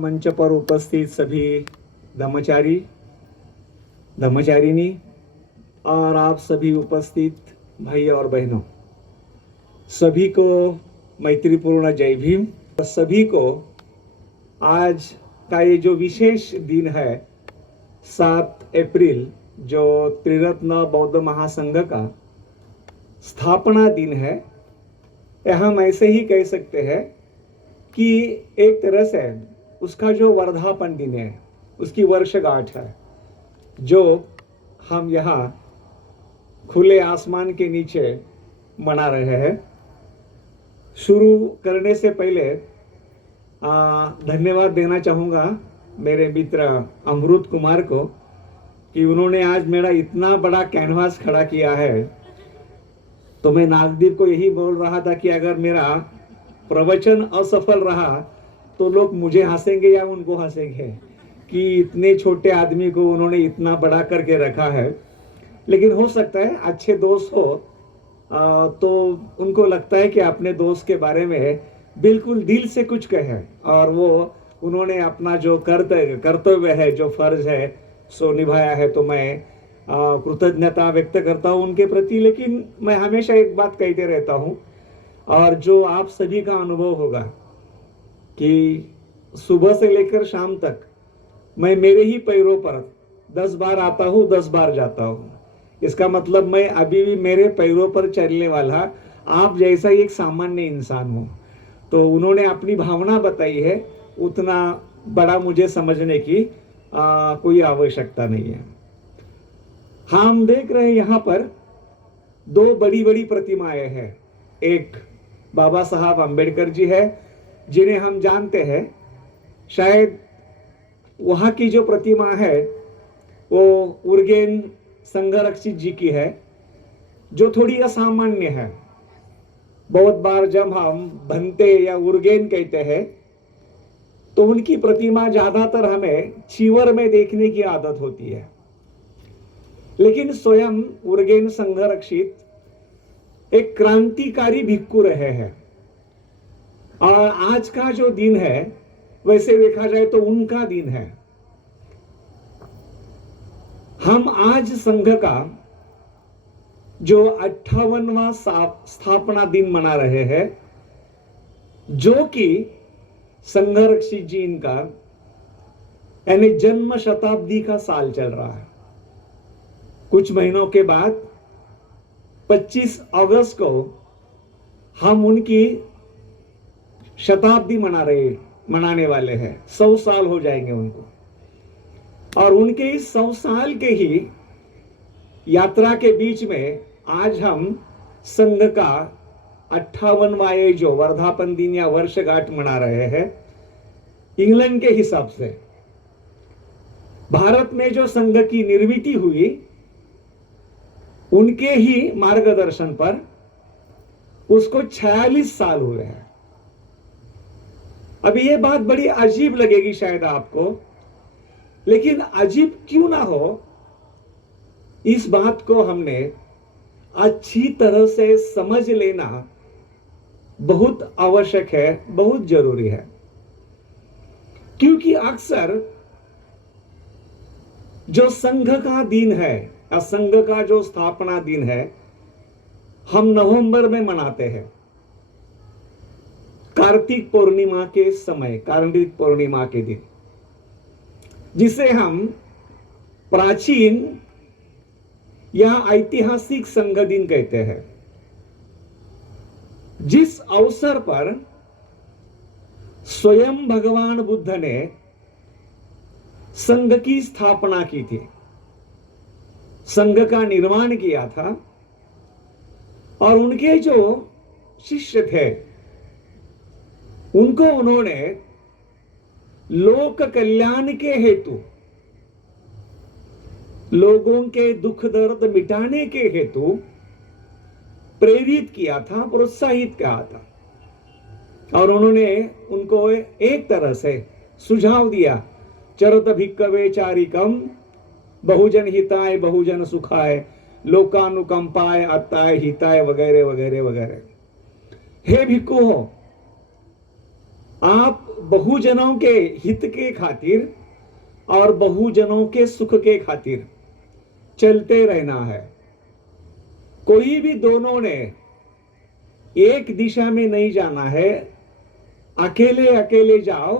मंच पर उपस्थित सभी धर्मचारी धर्मचारिणी और आप सभी उपस्थित भाई और बहनों, सभी को मैत्रीपूर्ण जय भीम। सभी को आज का ये जो विशेष दिन है 7 अप्रैल, जो त्रिरत्न बौद्ध महासंघ का स्थापना दिन है, हम ऐसे ही कह सकते हैं कि एक तरह से उसका जो वर्धापन दिन है, उसकी वर्षगांठ है, जो हम यहाँ खुले आसमान के नीचे मना रहे हैं। शुरू करने से पहले धन्यवाद देना चाहूँगा मेरे मित्र अमृत कुमार को कि उन्होंने आज मेरा इतना बड़ा कैनवास खड़ा किया है। तो मैं नागदीप को यही बोल रहा था कि अगर मेरा प्रवचन असफल रहा तो लोग मुझे हंसेंगे या उनको हंसेंगे कि इतने छोटे आदमी को उन्होंने इतना बड़ा करके रखा है। लेकिन हो सकता है अच्छे दोस्त हो तो उनको लगता है कि अपने दोस्त के बारे में बिल्कुल दिल से कुछ कहे, और वो उन्होंने अपना जो कर्तव्य है, जो फर्ज है, सो निभाया है। तो मैं कृतज्ञता व्यक्त करता हूँ उनके प्रति। लेकिन मैं हमेशा एक बात कहते रहता हूँ, और जो आप सभी का अनुभव होगा कि सुबह से लेकर शाम तक मैं मेरे ही पैरों पर 10 बार आता हूँ, 10 बार जाता हूँ। इसका मतलब मैं अभी भी मेरे पैरों पर चलने वाला आप जैसा ही एक सामान्य इंसान हूँ। तो उन्होंने अपनी भावना बताई है, उतना बड़ा मुझे समझने की कोई आवश्यकता नहीं है। हम देख रहे हैं यहाँ पर 2 बड़ी बड़ी प्रतिमाएं हैं। एक बाबा साहब अंबेडकर जी है, जिन्हें हम जानते हैं। शायद वहाँ की जो प्रतिमा है वो उर्गेन संघरक्षित जी की है, जो थोड़ी असामान्य है। बहुत बार जब हम भंते या उर्गेन कहते हैं तो उनकी प्रतिमा ज्यादातर हमें चीवर में देखने की आदत होती है। लेकिन स्वयं उर्गेन संघरक्षित एक क्रांतिकारी भिक्खु रहे हैं, और आज का जो दिन है वैसे देखा जाए तो उनका दिन है। हम आज संघ का जो 58वां स्थापना दिन मना रहे हैं, जो कि संघरक्षित जी इनका यानी जन्म शताब्दी का साल चल रहा है। कुछ महीनों के बाद 25 अगस्त को हम उनकी शताब्दी मनाने वाले हैं। 100 साल हो जाएंगे उनको, और उनके इस 100 साल के ही यात्रा के बीच में आज हम संघ का 58वां जो वर्धापन दिन या वर्षगांठ मना रहे हैं। इंग्लैंड के हिसाब से भारत में जो संघ की निर्मिति हुई, उनके ही मार्गदर्शन पर उसको 46 साल हुए हैं। अब ये बात बड़ी अजीब लगेगी शायद आपको, लेकिन अजीब क्यों ना हो, इस बात को हमने अच्छी तरह से समझ लेना बहुत आवश्यक है, बहुत जरूरी है। क्योंकि अक्सर जो संघ का दिन है, संघ का जो स्थापना दिन है, हम नवंबर में मनाते हैं, कार्तिक पूर्णिमा के समय, कार्तिक पूर्णिमा के दिन, जिसे हम प्राचीन या ऐतिहासिक संघ दिन कहते हैं। जिस अवसर पर स्वयं भगवान बुद्ध ने संघ की स्थापना की थी, संघ का निर्माण किया था, और उनके जो शिष्य थे उनको उन्होंने लोक कल्याण के हेतु, लोगों के दुख दर्द मिटाने के हेतु प्रेरित किया था, प्रोत्साहित किया था। और उन्होंने उनको एक तरह से सुझाव दिया, चरत भिक्खवे चारिकम, बहुजन हिताय बहुजन सुखाय, लोकानुकंपाय अत्ताय हिताय, वगैरह वगैरह वगैरह। हे भिक्खु हो, आप बहुजनों के हित के खातिर और बहुजनों के सुख के खातिर चलते रहना है। कोई भी दोनों ने एक दिशा में नहीं जाना है। अकेले अकेले जाओ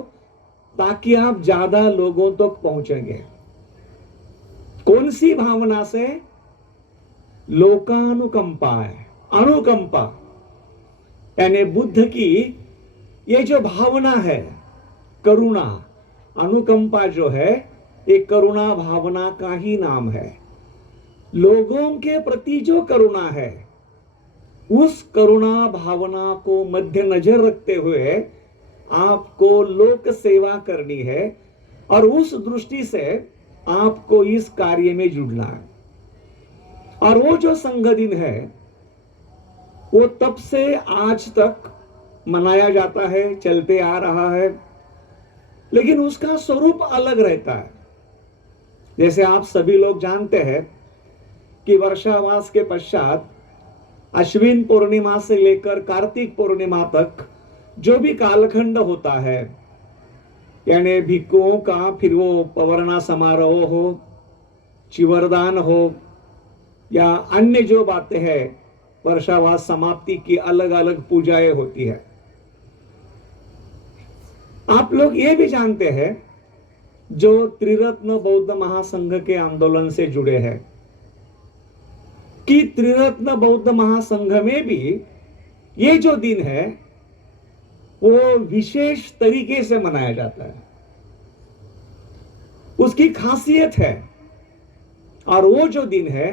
ताकि आप ज्यादा लोगों तक पहुंचेंगे। कौन सी भावना से? लोकानुकंपा है, अनुकंपा, यानी बुद्ध की ये जो भावना है, करुणा, अनुकंपा जो है, ये करुणा भावना का ही नाम है। लोगों के प्रति जो करुणा है, उस करुणा भावना को मध्य नजर रखते हुए आपको लोक सेवा करनी है और उस दृष्टि से आपको इस कार्य में जुड़ना है। और वो जो संघ दिन है वो तब से आज तक मनाया जाता है, चलते आ रहा है, लेकिन उसका स्वरूप अलग रहता है। जैसे आप सभी लोग जानते हैं कि वर्षावास के पश्चात अश्विन पूर्णिमा से लेकर कार्तिक पूर्णिमा तक जो भी कालखंड होता है, यानी भिक्षुओं का फिर वो पवर्णा समारोह हो, चिवरदान हो या अन्य जो बातें हैं, वर्षावास समाप्ति की अलग अलग पूजाएं होती है। आप लोग ये भी जानते हैं, जो त्रिरत्न बौद्ध महासंघ के आंदोलन से जुड़े हैं, कि त्रिरत्न बौद्ध महासंघ में भी ये जो दिन है वो विशेष तरीके से मनाया जाता है। उसकी खासियत है। और वो जो दिन है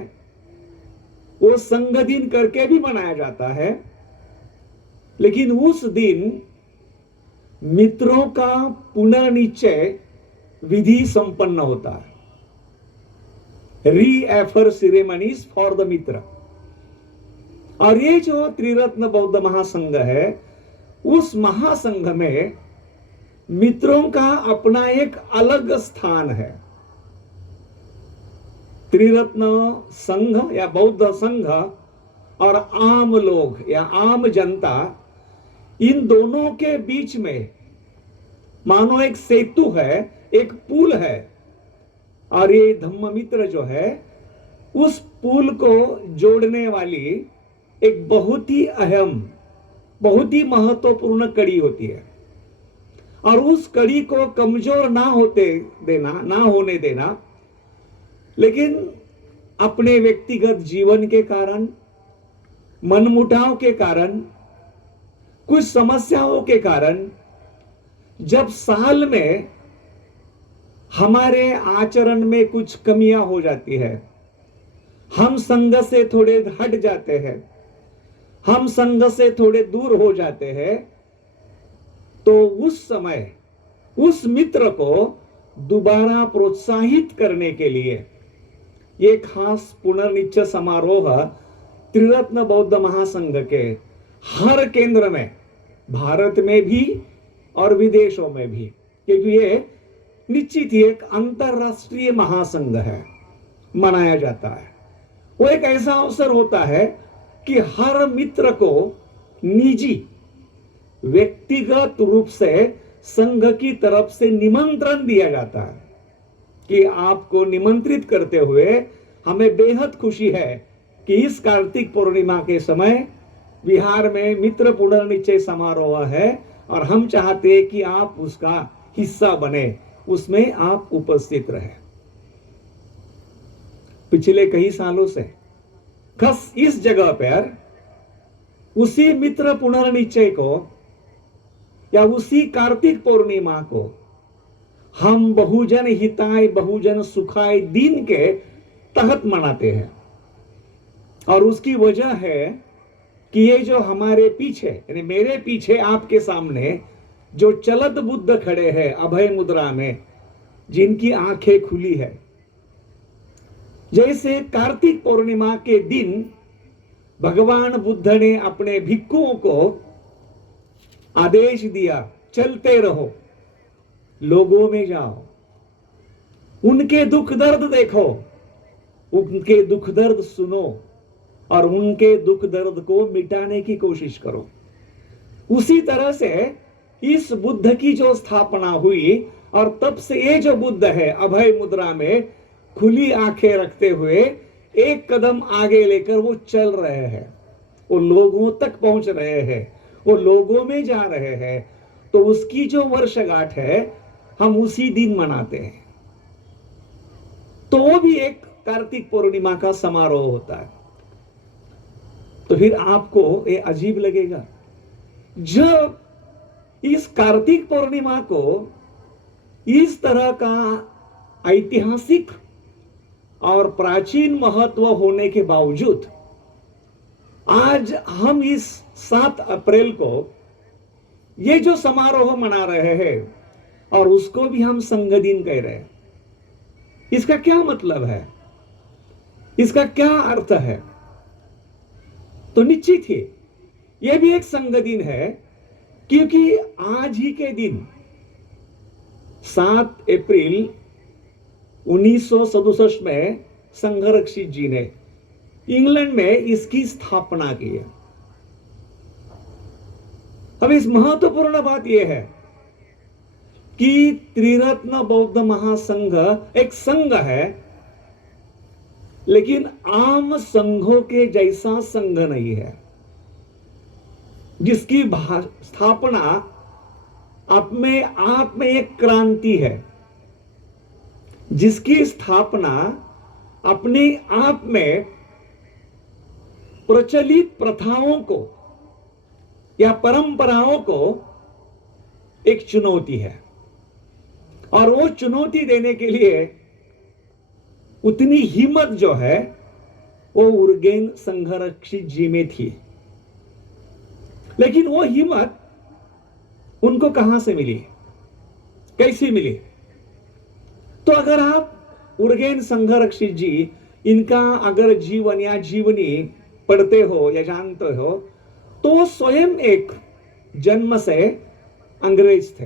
वो संघ दिन करके भी मनाया जाता है, लेकिन उस दिन मित्रों का पुनर्निश्चय विधि संपन्न होता है। रीएफर सेरेमनीज फॉर द मित्र। और ये जो त्रिरत्न बौद्ध महासंघ है, उस महासंघ में मित्रों का अपना एक अलग स्थान है। त्रिरत्न संघ या बौद्ध संघ और आम लोग या आम जनता, इन दोनों के बीच में मानो एक सेतु है, एक पुल है। और ये धम्ममित्र जो है, उस पुल को जोड़ने वाली एक बहुत ही अहम, बहुत ही महत्वपूर्ण कड़ी होती है। और उस कड़ी को कमजोर ना होने देना, लेकिन अपने व्यक्तिगत जीवन के कारण, मनमुटाव के कारण, कुछ समस्याओं के कारण, जब साल में हमारे आचरण में कुछ कमियां हो जाती है, हम संघ से थोड़े हट जाते हैं, हम संघ से थोड़े दूर हो जाते हैं, तो उस समय उस मित्र को दोबारा प्रोत्साहित करने के लिए ये खास पुनर्निश्चय समारोह त्रिरत्न बौद्ध महासंघ के हर केंद्र में, भारत में भी और विदेशों में भी, क्योंकि ये निश्चित ही एक अंतरराष्ट्रीय महासंघ है, मनाया जाता है। वो एक ऐसा अवसर होता है कि हर मित्र को निजी, व्यक्तिगत रूप से संघ की तरफ से निमंत्रण दिया जाता है कि आपको निमंत्रित करते हुए हमें बेहद खुशी है कि इस कार्तिक पूर्णिमा के समय बिहार में मित्र पुनर्निश्चय समारोह है और हम चाहते हैं कि आप उसका हिस्सा बने, उसमें आप उपस्थित रहे। पिछले कई सालों से खास इस जगह पर उसी मित्र पुनर्निश्चय को या उसी कार्तिक पूर्णिमा को हम बहुजन हिताय बहुजन सुखाय दिन के तहत मनाते हैं। और उसकी वजह है कि ये जो हमारे पीछे, यानी मेरे पीछे आपके सामने जो चलत बुद्ध खड़े हैं अभय मुद्रा में, जिनकी आंखें खुली है, जैसे कार्तिक पूर्णिमा के दिन भगवान बुद्ध ने अपने भिक्षुओं को आदेश दिया, चलते रहो, लोगों में जाओ, उनके दुख दर्द देखो, उनके दुख दर्द सुनो और उनके दुख दर्द को मिटाने की कोशिश करो। उसी तरह से इस बुद्ध की जो स्थापना हुई और तब से ये जो बुद्ध है अभय मुद्रा में खुली आंखें रखते हुए एक कदम आगे लेकर वो चल रहे हैं, वो लोगों तक पहुंच रहे हैं, वो लोगों में जा रहे हैं। तो उसकी जो वर्षगांठ है हम उसी दिन मनाते हैं। तो वो भी एक कार्तिक पूर्णिमा का समारोह होता है। तो फिर आपको ये अजीब लगेगा जब इस कार्तिक पूर्णिमा को इस तरह का ऐतिहासिक और प्राचीन महत्व होने के बावजूद आज हम इस 7 अप्रैल को ये जो समारोह मना रहे हैं और उसको भी हम संघ दिन कह रहे हैं। इसका क्या मतलब है, इसका क्या अर्थ है? तो निश्चित ही यह भी एक संघ दिन है, क्योंकि आज ही के दिन 7 अप्रैल 1967 में संघरक्षित जी ने इंग्लैंड में इसकी स्थापना की है। अब इस महत्वपूर्ण बात यह है कि त्रिरत्न बौद्ध महासंघ एक संघ है, लेकिन आम संघों के जैसा संघ नहीं है, जिसकी स्थापना अपने आप में एक क्रांति है, जिसकी स्थापना अपने आप में प्रचलित प्रथाओं को या परंपराओं को एक चुनौती है। और वो चुनौती देने के लिए उतनी हिम्मत जो है वो उर्गेन संघरक्षित जी में थी। लेकिन वो हिम्मत उनको कहां से मिली, कैसी मिली? तो अगर आप उर्गेन संघरक्षित जी इनका अगर जीवन या जीवनी पढ़ते हो या जानते हो तो वो स्वयं एक जन्म से अंग्रेज थे,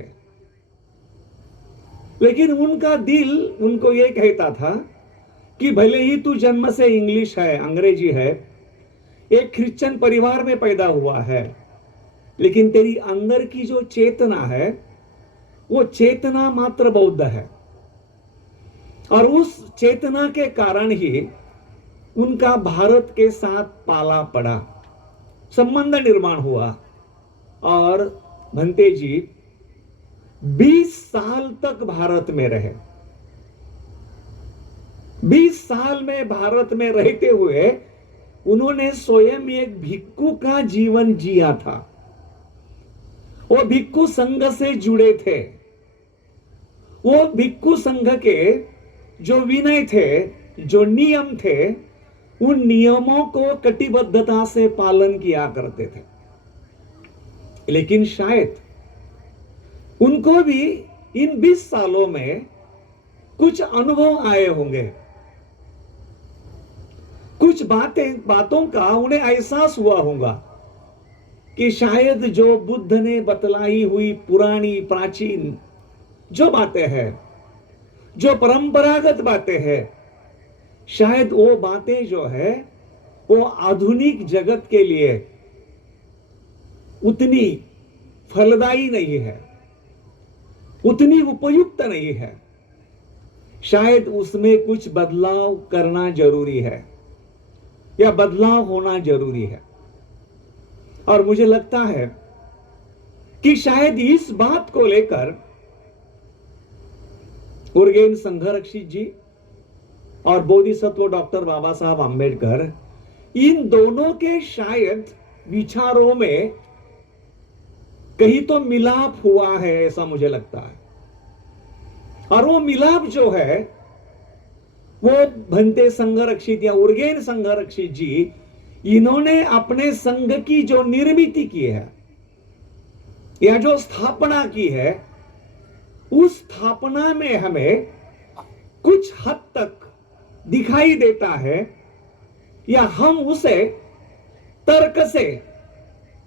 लेकिन उनका दिल उनको ये कहता था कि भले ही तू जन्म से इंग्लिश है, अंग्रेजी है, एक क्रिश्चियन परिवार में पैदा हुआ है, लेकिन तेरी अंदर की जो चेतना है वो चेतना मात्र बौद्ध है। और उस चेतना के कारण ही उनका भारत के साथ पाला पड़ा, संबंध निर्माण हुआ। और भंते जी 20 साल तक भारत में रहे। 20 साल में भारत में रहते हुए उन्होंने स्वयं एक भिक्खु का जीवन जिया था। वो भिक्खु संघ से जुड़े थे। वो भिक्खु संघ के जो विनय थे, जो नियम थे, उन नियमों को कटिबद्धता से पालन किया करते थे। लेकिन शायद उनको भी इन 20 सालों में कुछ अनुभव आए होंगे, कुछ बातों का उन्हें एहसास हुआ होगा कि शायद जो बुद्ध ने बतलाई हुई पुरानी प्राचीन जो बातें हैं, जो परंपरागत बातें हैं, शायद वो बातें जो है वो आधुनिक जगत के लिए उतनी फलदायी नहीं है, उतनी उपयुक्त नहीं है। शायद उसमें कुछ बदलाव करना जरूरी है या बदलाव होना जरूरी है। और मुझे लगता है कि शायद इस बात को लेकर उर्गेन संघरक्षित जी और बोधिसत्व डॉक्टर बाबा साहब आंबेडकर, इन दोनों के शायद विचारों में कहीं तो मिलाप हुआ है, ऐसा मुझे लगता है। और वो मिलाप जो है वो भंते संघरक्षित या उर्गेन संघरक्षित जी, इन्होंने अपने संघ की जो निर्मित की है या जो स्थापना की है, उस स्थापना में हमें कुछ हद तक दिखाई देता है या हम उसे तर्क से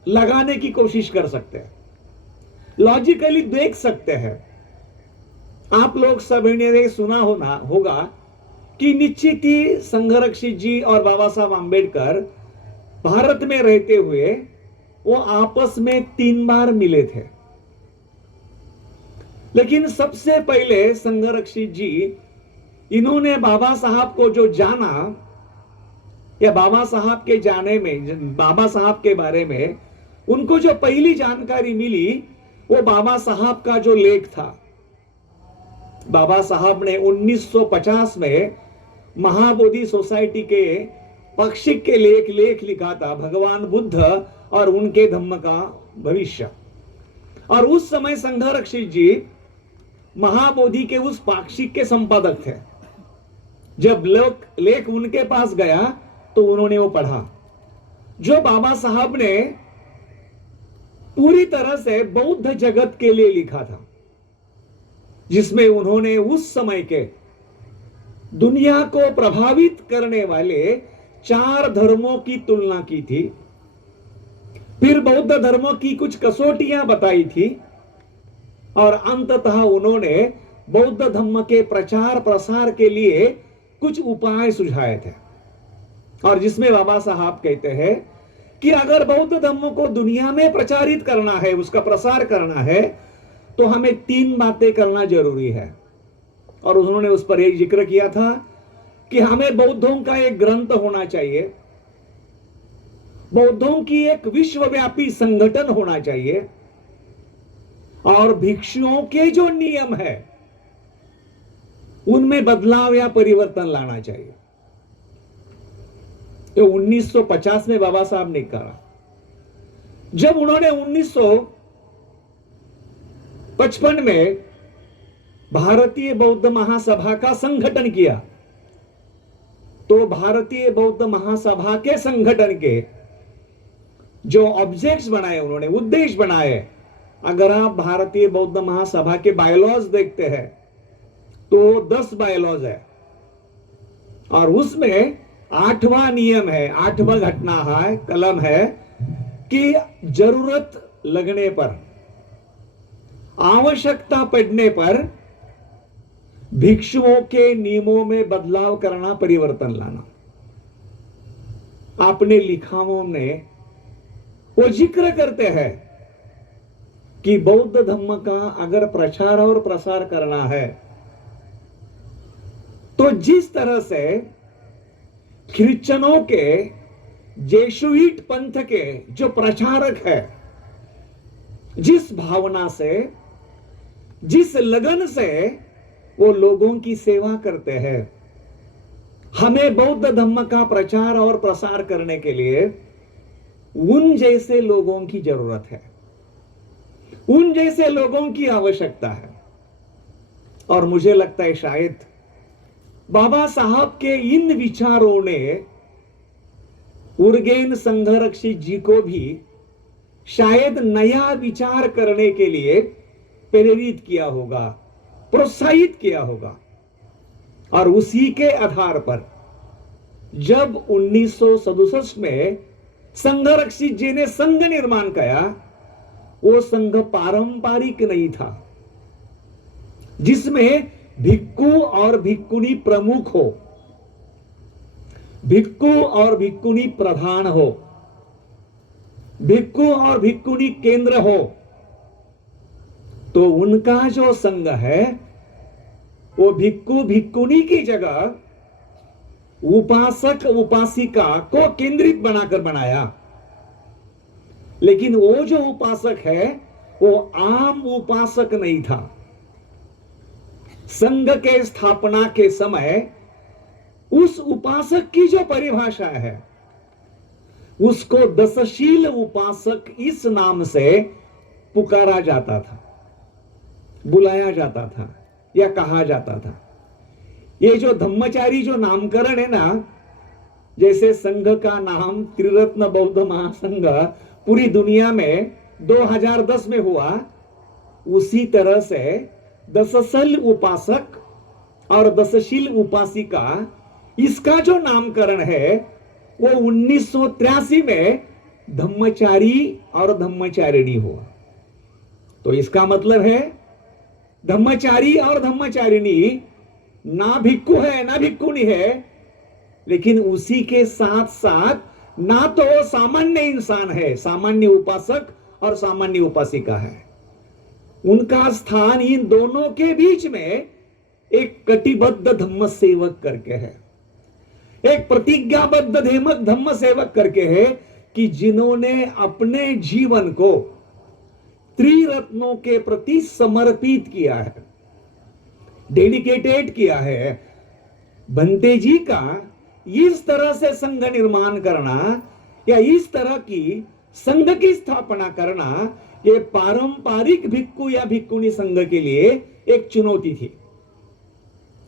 लगाने की कोशिश कर सकते हैं, लॉजिकली देख सकते हैं। आप लोग सभी ने सुना होगा कि निश्चित ही संघरक्षित जी और बाबा साहब आंबेडकर भारत में रहते हुए वो आपस में 3 बार मिले थे। लेकिन सबसे पहले संघरक्षित जी, इन्होंने बाबा साहब को जो जाना, या बाबा साहब के जाने में, बाबा साहब के बारे में उनको जो पहली जानकारी मिली, वो बाबा साहब का जो लेख था। बाबा साहब ने 1950 में महाबोधि सोसाइटी के पाक्षिक के लेख लिखा था, भगवान बुद्ध और उनके धम्म का भविष्य। और उस समय संघरक्षित जी महाबोधि के उस पाक्षिक के संपादक थे। जब लेख उनके पास गया तो उन्होंने वो पढ़ा, जो बाबा साहब ने पूरी तरह से बौद्ध जगत के लिए लिखा था, जिसमें उन्होंने उस समय के दुनिया को प्रभावित करने वाले 4 धर्मों की तुलना की थी, फिर बौद्ध धर्मों की कुछ कसौटियां बताई थी, और अंततः उन्होंने बौद्ध धर्म के प्रचार प्रसार के लिए कुछ उपाय सुझाए थे। और जिसमें बाबा साहब कहते हैं कि अगर बौद्ध धर्म को दुनिया में प्रचारित करना है, उसका प्रसार करना है, तो हमें 3 बातें करना जरूरी है। और उन्होंने उस पर एक जिक्र किया था कि हमें बौद्धों का एक ग्रंथ होना चाहिए, बौद्धों की एक विश्वव्यापी संगठन होना चाहिए, और भिक्षुओं के जो नियम है उनमें बदलाव या परिवर्तन लाना चाहिए। तो 1950 में बाबा साहब ने कहा। जब उन्होंने 1955 में भारतीय बौद्ध महासभा का संगठन किया, तो भारतीय बौद्ध महासभा के संगठन के जो ऑब्जेक्ट्स बनाए, उन्होंने उद्देश्य बनाए, अगर आप भारतीय बौद्ध महासभा के बायलॉज देखते हैं तो 10 बायलॉज है, और उसमें 8वां नियम है, 8वां घटना है, कलम है कि जरूरत लगने पर, आवश्यकता पड़ने पर भिक्षुओं के नियमों में बदलाव करना, परिवर्तन लाना। आपने लिखावों में वो जिक्र करते हैं कि बौद्ध धर्म का अगर प्रचार और प्रसार करना है, तो जिस तरह से क्रिश्चियनों के जेसुइट पंथ के जो प्रचारक है, जिस भावना से, जिस लगन से वो लोगों की सेवा करते हैं, हमें बौद्ध धर्म का प्रचार और प्रसार करने के लिए उन जैसे लोगों की जरूरत है, उन जैसे लोगों की आवश्यकता है। और मुझे लगता है शायद बाबा साहब के इन विचारों ने उर्गेन संघरक्षित जी को भी शायद नया विचार करने के लिए प्रेरित किया होगा, प्रोत्साहित किया होगा। और उसी के आधार पर जब 1967 में संघरक्षित जी ने संघ निर्माण किया, वो संघ पारंपरिक नहीं था, जिसमें भिक्खु और भिक्खुनी प्रमुख हो, भिक्खु और भिक्खुनी प्रधान हो, भिक्खु और भिक्खुनी केंद्र हो। तो उनका जो संघ है वो भिक्खु भिक्खुनी की जगह उपासक उपासिका को केंद्रित बनाकर बनाया। लेकिन वो जो उपासक है वो आम उपासक नहीं था। संघ के स्थापना के समय उस उपासक की जो परिभाषा है उसको दशशील उपासक इस नाम से पुकारा जाता था, बुलाया जाता था या कहा जाता था। ये जो धम्मचारी जो नामकरण है ना, जैसे संघ का नाम त्रिरत्न बौद्ध महासंघ पूरी दुनिया में 2010 में हुआ, उसी तरह से दशशील उपासक और दशशील उपासिका, इसका जो नामकरण है वो 1983 में धम्मचारी और धम्मचारिणी हुआ। तो इसका मतलब है धम्मचारी और धम्मचारिणी ना भिक्खु है ना भिक्खुनी है, लेकिन उसी के साथ साथ ना तो वो सामान्य इंसान है, सामान्य उपासक और सामान्य उपासिका है, उनका स्थान इन दोनों के बीच में एक कटिबद्ध धम्म सेवक करके है, एक प्रतिज्ञाबद्ध धम्म सेवक करके है, कि जिन्होंने अपने जीवन को त्रिरत्नों के प्रति समर्पित किया है, डेडिकेटेड किया है। बंते जी का इस तरह से संघ निर्माण करना या इस तरह की संघ की स्थापना करना, ये पारंपरिक भिक्खु या भिक्खुनी संघ के लिए एक चुनौती थी,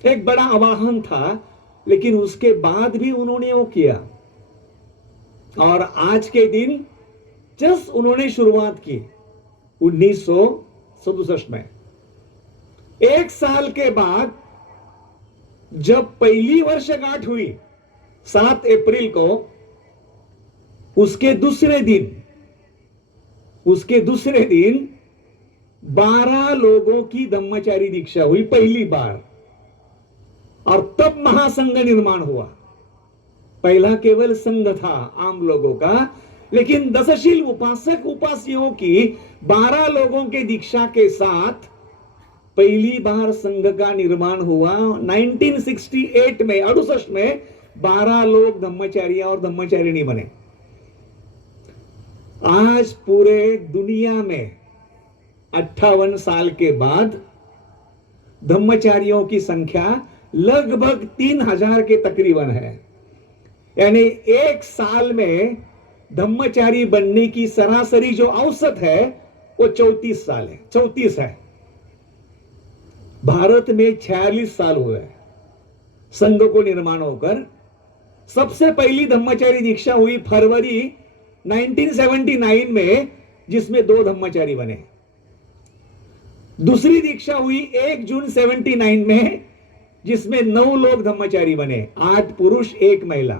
एक बड़ा आवाहन था। लेकिन उसके बाद भी उन्होंने वो किया, और आज के दिन जस्ट उन्होंने शुरुआत की 1967 में। एक साल के बाद जब पहली वर्षगांठ हुई 7 अप्रैल को, उसके दूसरे दिन 12 लोगों की धम्मचारी दीक्षा हुई पहली बार, और तब महासंघ निर्माण हुआ। पहला केवल संघ था आम लोगों का, लेकिन दशशील उपासक उपासियों की 12 लोगों के दीक्षा के साथ पहली बार संघ का निर्माण हुआ 1968 में, 68 में 12 लोग धम्मचारी और धम्मचारिणी बने। आज पूरे दुनिया में 58 साल के बाद धम्मचारियों की संख्या लगभग 3000 के तकरीबन है। यानी एक साल में धम्मचारी बनने की सरासरी जो औसत है वो 34 साल है, 34 है। भारत में 46 साल हुए संघ को निर्माण होकर। सबसे पहली धम्मचारी दीक्षा हुई फरवरी 1979 में, जिसमें 2 धम्मचारी बने। दूसरी दीक्षा हुई 1 जून 79 में, जिसमें 9 लोग धम्मचारी बने, 8 पुरुष 1 महिला,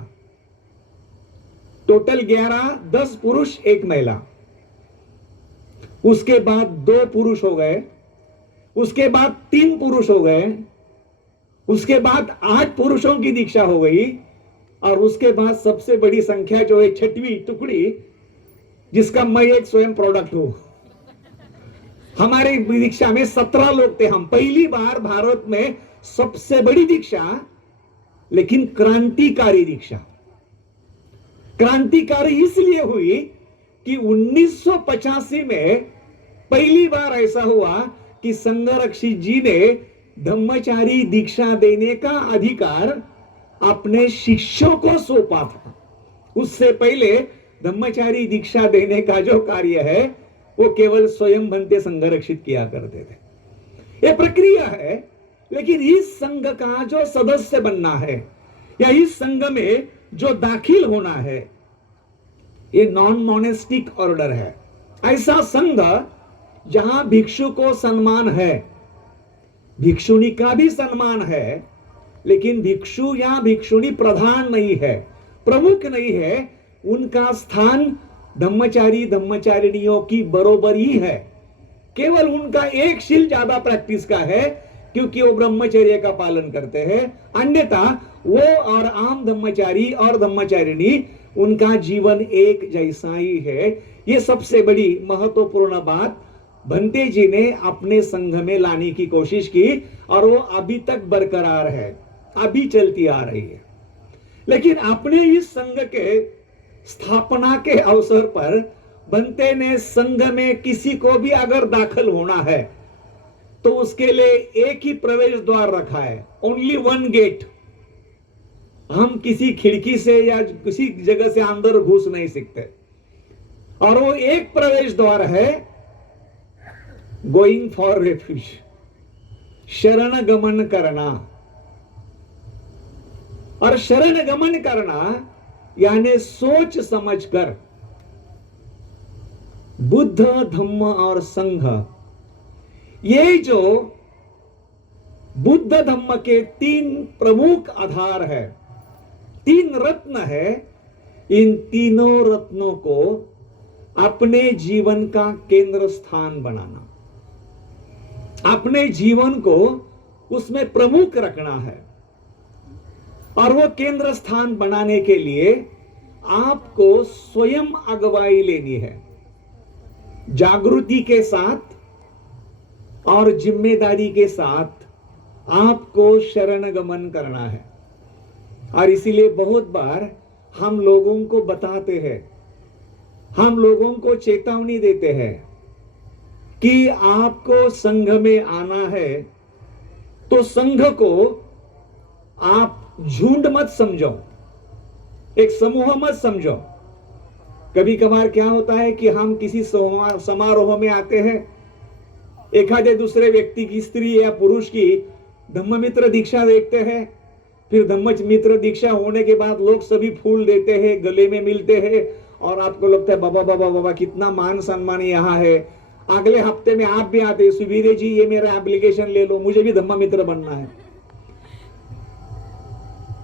टोटल 11, 10 पुरुष 1 महिला। उसके बाद 2 पुरुष हो गए, उसके बाद 3 पुरुष हो गए, उसके बाद 8 पुरुषों की दीक्षा हो गई, और उसके बाद सबसे बड़ी संख्या जो है 6वीं टुकड़ी, जिसका मैं एक स्वयं प्रोडक्ट हूं। हमारी दीक्षा में 17 लोग थे हम, पहली बार भारत में सबसे बड़ी दीक्षा, लेकिन क्रांतिकारी दीक्षा। क्रांतिकारी इसलिए हुई कि 1985 में पहली बार ऐसा हुआ कि संघरक्षित जी ने धम्मचारी दीक्षा देने का अधिकार अपने शिष्यों को सौंपा था। उससे पहले धम्मचारी दीक्षा देने का जो कार्य है वो केवल स्वयं भंते संघरक्षित किया करते थे। यह प्रक्रिया है, लेकिन इस संघ का जो सदस्य बनना है या इस संघ में जो दाखिल होना है, ये नॉन मोनेस्टिक ऑर्डर है। ऐसा संघ जहां भिक्षु को सम्मान है, भिक्षुणी का भी सम्मान है, लेकिन भिक्षु या भिक्षुणी प्रधान नहीं है, प्रमुख नहीं है। उनका स्थान धम्मचारी धम्मचारिणियों की बरोबरी है, केवल उनका एक शील ज्यादा प्रैक्टिस का है, क्योंकि वो ब्रह्मचर्य का पालन करते हैं। अन्यथा वो और आम धम्मचारी और धम्मचारिणी, उनका जीवन एक जैसा ही है। ये सबसे बड़ी महत्वपूर्ण बात भंते जी ने अपने संघ में लाने की कोशिश की, और वो अभी तक बरकरार है, अभी चलती आ रही है। लेकिन अपने इस संघ के स्थापना के अवसर पर भंते ने संघ में किसी को भी अगर दाखिल होना है तो उसके लिए एक ही प्रवेश द्वार रखा है, ओनली 1 गेट। हम किसी खिड़की से या किसी जगह से अंदर घुस नहीं सकते, और वो एक प्रवेश द्वार है, गोइंग फॉर रेफ्यूज, शरण गमन करना। और शरण गमन करना यानी सोच समझकर बुद्ध धम्म और संघ, ये जो बुद्ध धम्म के 3 प्रमुख आधार है, 3 रत्न है, इन तीनों रत्नों को अपने जीवन का केंद्र स्थान बनाना, अपने जीवन को उसमें प्रमुख रखना है। और वो केंद्र स्थान बनाने के लिए आपको स्वयं अगुवाई लेनी है, जागृति के साथ, और जिम्मेदारी के साथ आपको शरणगमन करना है। और इसीलिए बहुत बार हम लोगों को बताते हैं, हम लोगों को चेतावनी देते हैं कि आपको संघ में आना है तो संघ को आप झुंड मत समझो, एक समूह मत समझो। कभी कभार क्या होता है कि हम किसी समारोह में आते हैं, एखादे दूसरे व्यक्ति की, स्त्री या पुरुष की धम्म मित्र दीक्षा देखते हैं, फिर धम्म मित्र दीक्षा होने के बाद लोग सभी फूल देते हैं, गले में मिलते हैं, और आपको लगता है बाबा बाबा बाबा कितना मान सम्मान यहाँ है। अगले हफ्ते में आप भी आते, सुबीरे जी ये मेरा एप्लीकेशन ले लो, मुझे भी धम्म मित्र बनना है।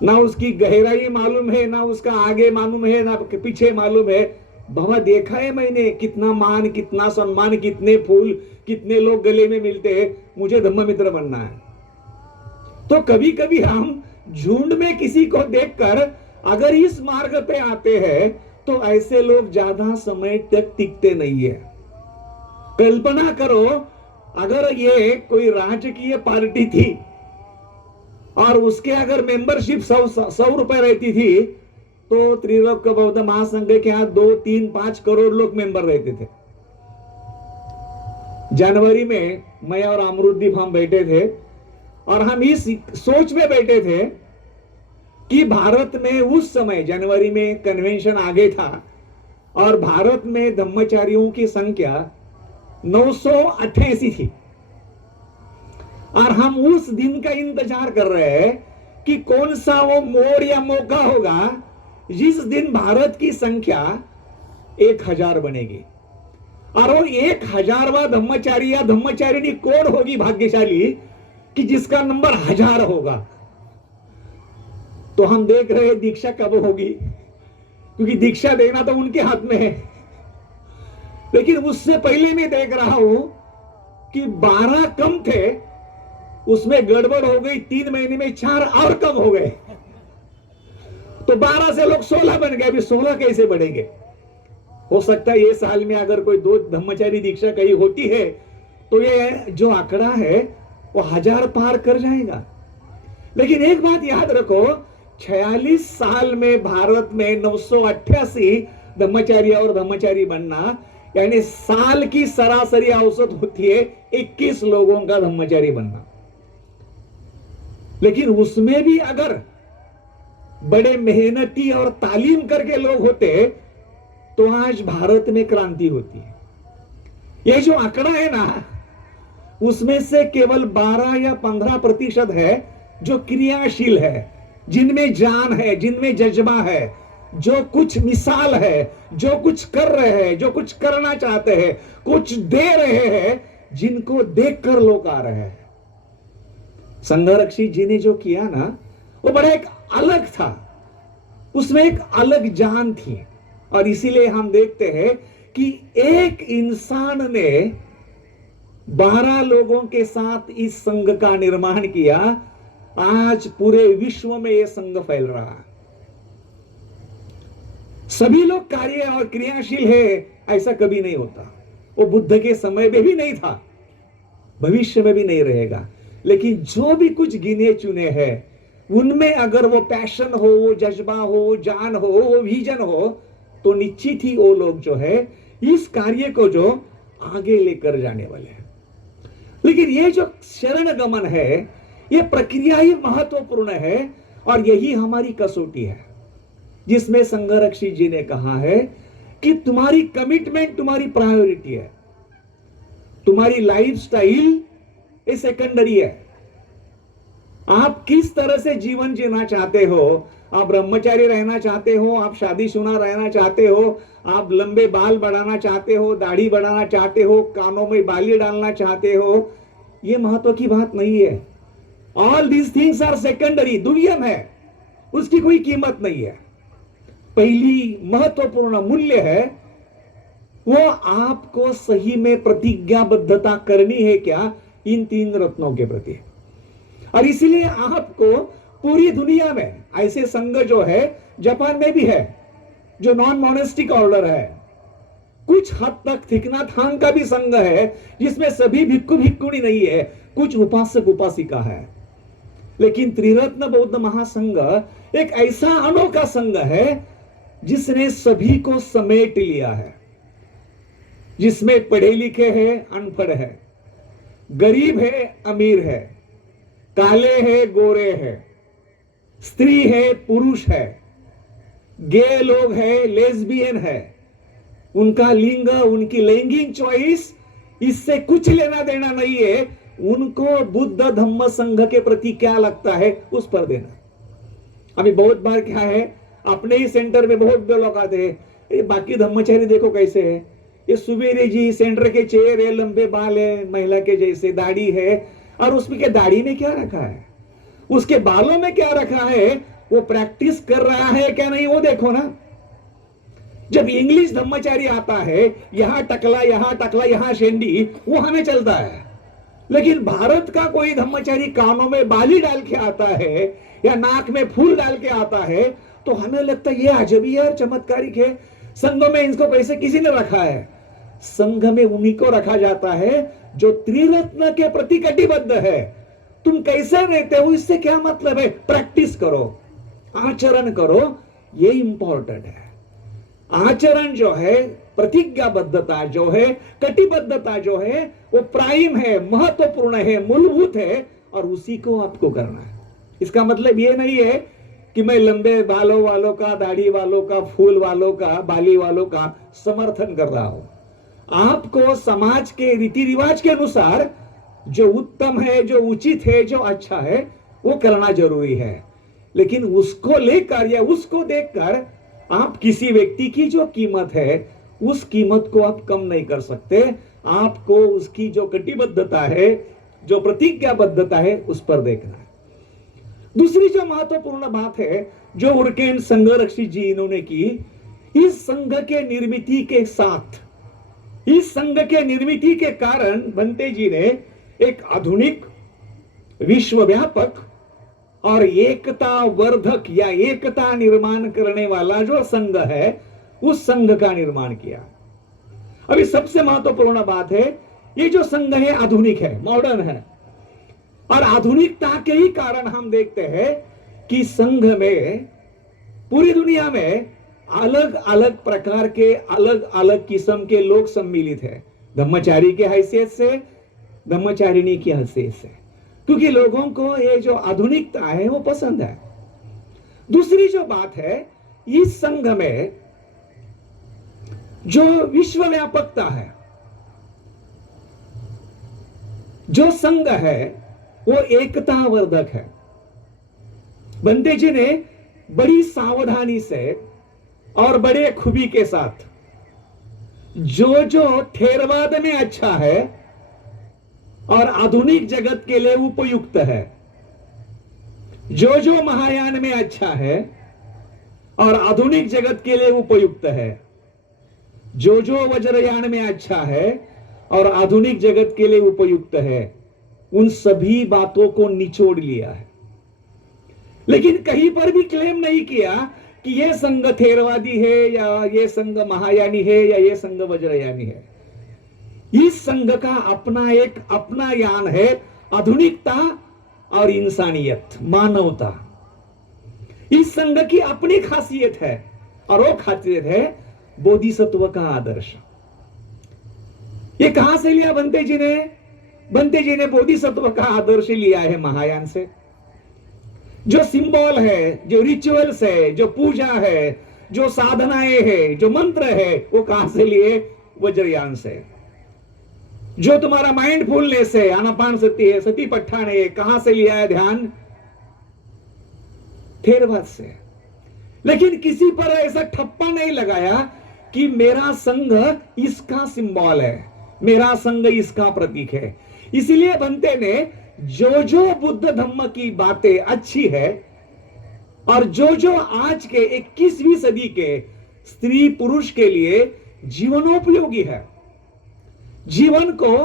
ना उसकी गहराई मालूम है, ना उसका आगे मालूम है, ना पीछे मालूम है। बाबा देखा है मैंने, कितना मान, कितना सम्मान, कितने फूल, कितने लोग गले में मिलते हैं, मुझे धम्म मित्र बनना है। तो कभी कभी हम झुंड में किसी को देखकर अगर इस मार्ग पे आते हैं तो ऐसे लोग ज्यादा समय तक टिकते नहीं है। कल्पना करो अगर ये कोई राजकीय पार्टी थी और उसके अगर मेंबरशिप 100 रुपए रहती थी तो त्रिलोक बौद्ध महासंघ के यहां 2, 3, 5 करोड़ लोग मेंबर रहते थे। जनवरी में मैं और अमरुद्दीप हम बैठे थे और हम इस सोच में बैठे थे कि भारत में उस समय जनवरी में कन्वेंशन आगे था और भारत में धम्मचारियों की संख्या 988 थी, और हम उस दिन का इंतजार कर रहे हैं कि कौन सा वो मोड़ या मौका होगा जिस दिन भारत की संख्या 1000 बनेगी, और वो 1000वां धम्मचारी या धम्मचारिणी कौन होगी भाग्यशाली कि जिसका नंबर 1000 होगा। तो हम देख रहे हैं दीक्षा कब होगी, क्योंकि दीक्षा देना तो उनके हाथ में है। लेकिन उससे पहले मैं देख रहा हूं कि 12 कम थे, उसमें गड़बड़ हो गई, 3 महीने में 4 और कम हो गए, तो 12 से लोग 16 बन गए। अभी 16 कैसे बढ़ेंगे? हो सकता है ये साल में अगर कोई 2 धम्मचारी दीक्षा कहीं होती है तो ये जो आंकड़ा है वो 1000 पार कर जाएगा। लेकिन एक बात याद रखो, 46 साल में भारत में 988 धम्मचारी और धम्मचारी बनना, यानी साल की सरासरी औसत होती है 21 लोगों का धम्मचारी बनना। लेकिन उसमें भी अगर बड़े मेहनती और तालीम करके लोग होते तो आज भारत में क्रांति होती है। ये जो आंकड़ा है ना, उसमें से केवल 12 या 15% है जो क्रियाशील है, जिनमें जान है, जिनमें जज्बा है, जो कुछ मिसाल है, जो कुछ कर रहे हैं, जो कुछ करना चाहते हैं, कुछ दे रहे हैं, जिनको देखकर लोग आ रहे हैं। संघरक्षी जी ने जो किया ना, वो बड़ा एक अलग था, उसमें एक अलग जान थी। और इसीलिए हम देखते हैं कि एक इंसान ने 12 लोगों के साथ इस संघ का निर्माण किया। आज पूरे विश्व में यह संघ फैल रहा है, सभी लोग कार्य और क्रियाशील है, ऐसा कभी नहीं होता। वो बुद्ध के समय में भी नहीं था, भविष्य में भी नहीं रहेगा। लेकिन जो भी कुछ गिने चुने हैं उनमें अगर वो पैशन हो, वो जज्बा हो, वो जान हो, वो विजन हो, तो निश्चित ही वो लोग जो है इस कार्य को जो आगे लेकर जाने वाले हैं। लेकिन ये जो शरण गमन है, ये प्रक्रिया ही महत्वपूर्ण है और यही हमारी कसौटी है, जिसमें संघरक्षी जी ने कहा है कि तुम्हारी कमिटमेंट तुम्हारी प्रायोरिटी है, तुम्हारी लाइफस्टाइल ये सेकेंडरी है। आप किस तरह से जीवन जीना चाहते हो, आप ब्रह्मचारी रहना चाहते हो, आप शादीशुदा रहना चाहते हो, आप लंबे बाल बढ़ाना चाहते हो, दाढ़ी बढ़ाना चाहते हो, कानों में बाली डालना चाहते हो, ये महत्व की बात नहीं है। All these things are secondary, दुर्यम है, उसकी कोई कीमत नहीं है। पहली महत्वपूर्ण मूल्य है वो आपको सही में प्रतिज्ञाबद्धता करनी है क्या इन 3 रत्नों के प्रति। और इसीलिए आपको पूरी दुनिया में ऐसे संघ जो है, जापान में भी है जो नॉन मोनेस्टिक ऑर्डर है, कुछ हद तक थिकनाथांग का भी संघ है जिसमें सभी भिक्खु भिक्खुणी नहीं है, कुछ उपासक उपासिका है। लेकिन त्रिरत्न बौद्ध महासंघ एक ऐसा अनोखा संघ है जिसने सभी को समेट लिया है, जिसमें पढ़े लिखे हैं, अनपढ़ है, गरीब है, अमीर है, काले है, गोरे है, स्त्री है, पुरुष है, गे लोग है, लेस्बियन है, उनका लिंग, उनकी लैंगिक चॉइस इससे कुछ लेना देना नहीं है। उनको बुद्ध धम्म संघ के प्रति क्या लगता है उस पर देना। अभी बहुत बार क्या है, अपने ही सेंटर में बहुत लोग आते हैं, ये बाकी धम्मचारी देखो कैसे है, ये सुबेरे जी सेंटर के चेहर है, लंबे बाल है, महिला के जैसे दाढ़ी है, और उसमें क्या दाढ़ी में क्या रखा है, उसके बालों में क्या रखा है, वो प्रैक्टिस कर रहा है क्या नहीं वो देखो ना। जब इंग्लिश धम्मचारी आता है, यहां टकला यहां शेंडी, वो हमें चलता है। लेकिन भारत का कोई धम्मचारी कानों में बाली डाल के आता है या नाक में फूल डाल के आता है तो हमें लगता है ये अजब यार, चमत्कारिक है, संघ में इनको कैसे किसी ने रखा है। संघ में उन्हीं को रखा जाता है जो त्रिरत्न के प्रति कटिबद्ध है। तुम कैसे रहते हो इससे क्या मतलब है, प्रैक्टिस करो, आचरण करो, ये इंपॉर्टेंट है। आचरण जो है, प्रतिज्ञाबद्धता जो है, कटिबद्धता जो है, वो प्राइम है, महत्वपूर्ण है, मूलभूत है, और उसी को आपको करना है। इसका मतलब ये नहीं है कि मैं लंबे बालों वालों का, दाढ़ी वालों का, फूल वालों का, बाली वालों का समर्थन कर रहा हूं। आपको समाज के रीति रिवाज के अनुसार जो उत्तम है, जो उचित है, जो अच्छा है, वो करना जरूरी है। लेकिन उसको लेकर या उसको देखकर आप किसी व्यक्ति की जो कीमत है, उस कीमत को आप कम नहीं कर सकते। आपको उसकी जो कटिबद्धता है, जो प्रतिज्ञाबद्धता है, उस पर देखना है। दूसरी जो महत्वपूर्ण बात है जो उर्केन संघरक्षी जी इन्होंने की, इस संघ के निर्मिति के साथ, इस संघ के निर्मिति के कारण बंते जी ने एक आधुनिक, विश्वव्यापक और एकता वर्धक या एकता निर्माण करने वाला जो संघ है, उस संघ का निर्माण किया। अभी सबसे महत्वपूर्ण बात है, ये जो संघ है आधुनिक है, मॉडर्न है, और आधुनिकता के ही कारण हम देखते हैं कि संघ में पूरी दुनिया में अलग अलग प्रकार के, अलग अलग किस्म के लोग सम्मिलित हैं, धम्मचारी की हैसियत से, धम्मचारिणी की हैसियत से, क्योंकि लोगों को ये जो आधुनिकता है वो पसंद है। दूसरी जो बात है, इस संघ में जो विश्वव्यापकता है, जो संघ है वो एकता वर्धक है। बंते जी ने बड़ी सावधानी से और बड़े खूबी के साथ जो जो थेरवाद में अच्छा है और आधुनिक जगत के लिए उपयुक्त है, जो जो महायान में अच्छा है और आधुनिक जगत के लिए उपयुक्त है, जो जो वज्रयान में अच्छा है और आधुनिक जगत के लिए उपयुक्त है, उन सभी बातों को निचोड़ लिया है। लेकिन कहीं पर भी क्लेम नहीं किया कि यह संघ थेरवादी है या यह संघ महायानी है या यह संघ वज्रयानी है। इस संघ का अपना यान है, आधुनिकता और इंसानियत, मानवता। इस संघ की अपनी खासियत है, और वो खासियत है बोधिसत्व का आदर्श। ये कहां से लिया बंते जी ने? बंते जी ने बोधिसत्व का आदर्श लिया है महायान से। जो सिंबल है, जो रिचुअल्स है, जो पूजा है, जो साधनाएं है, जो मंत्र है, वो कहां से लिए? वज्रयान से। जो तुम्हारा माइंडफुलनेस है, आनापान सती है, सती पट्ठान है, कहां से लिया है ध्यान? थेरवाद से। लेकिन किसी पर ऐसा ठप्पा नहीं लगाया कि मेरा संघ इसका सिंबल है, मेरा संघ इसका प्रतीक है। इसलिए बंते ने जो जो बुद्ध धम्म की बातें अच्छी है और जो जो आज के 21वीं सदी के स्त्री पुरुष के लिए जीवनोपयोगी है, जीवन को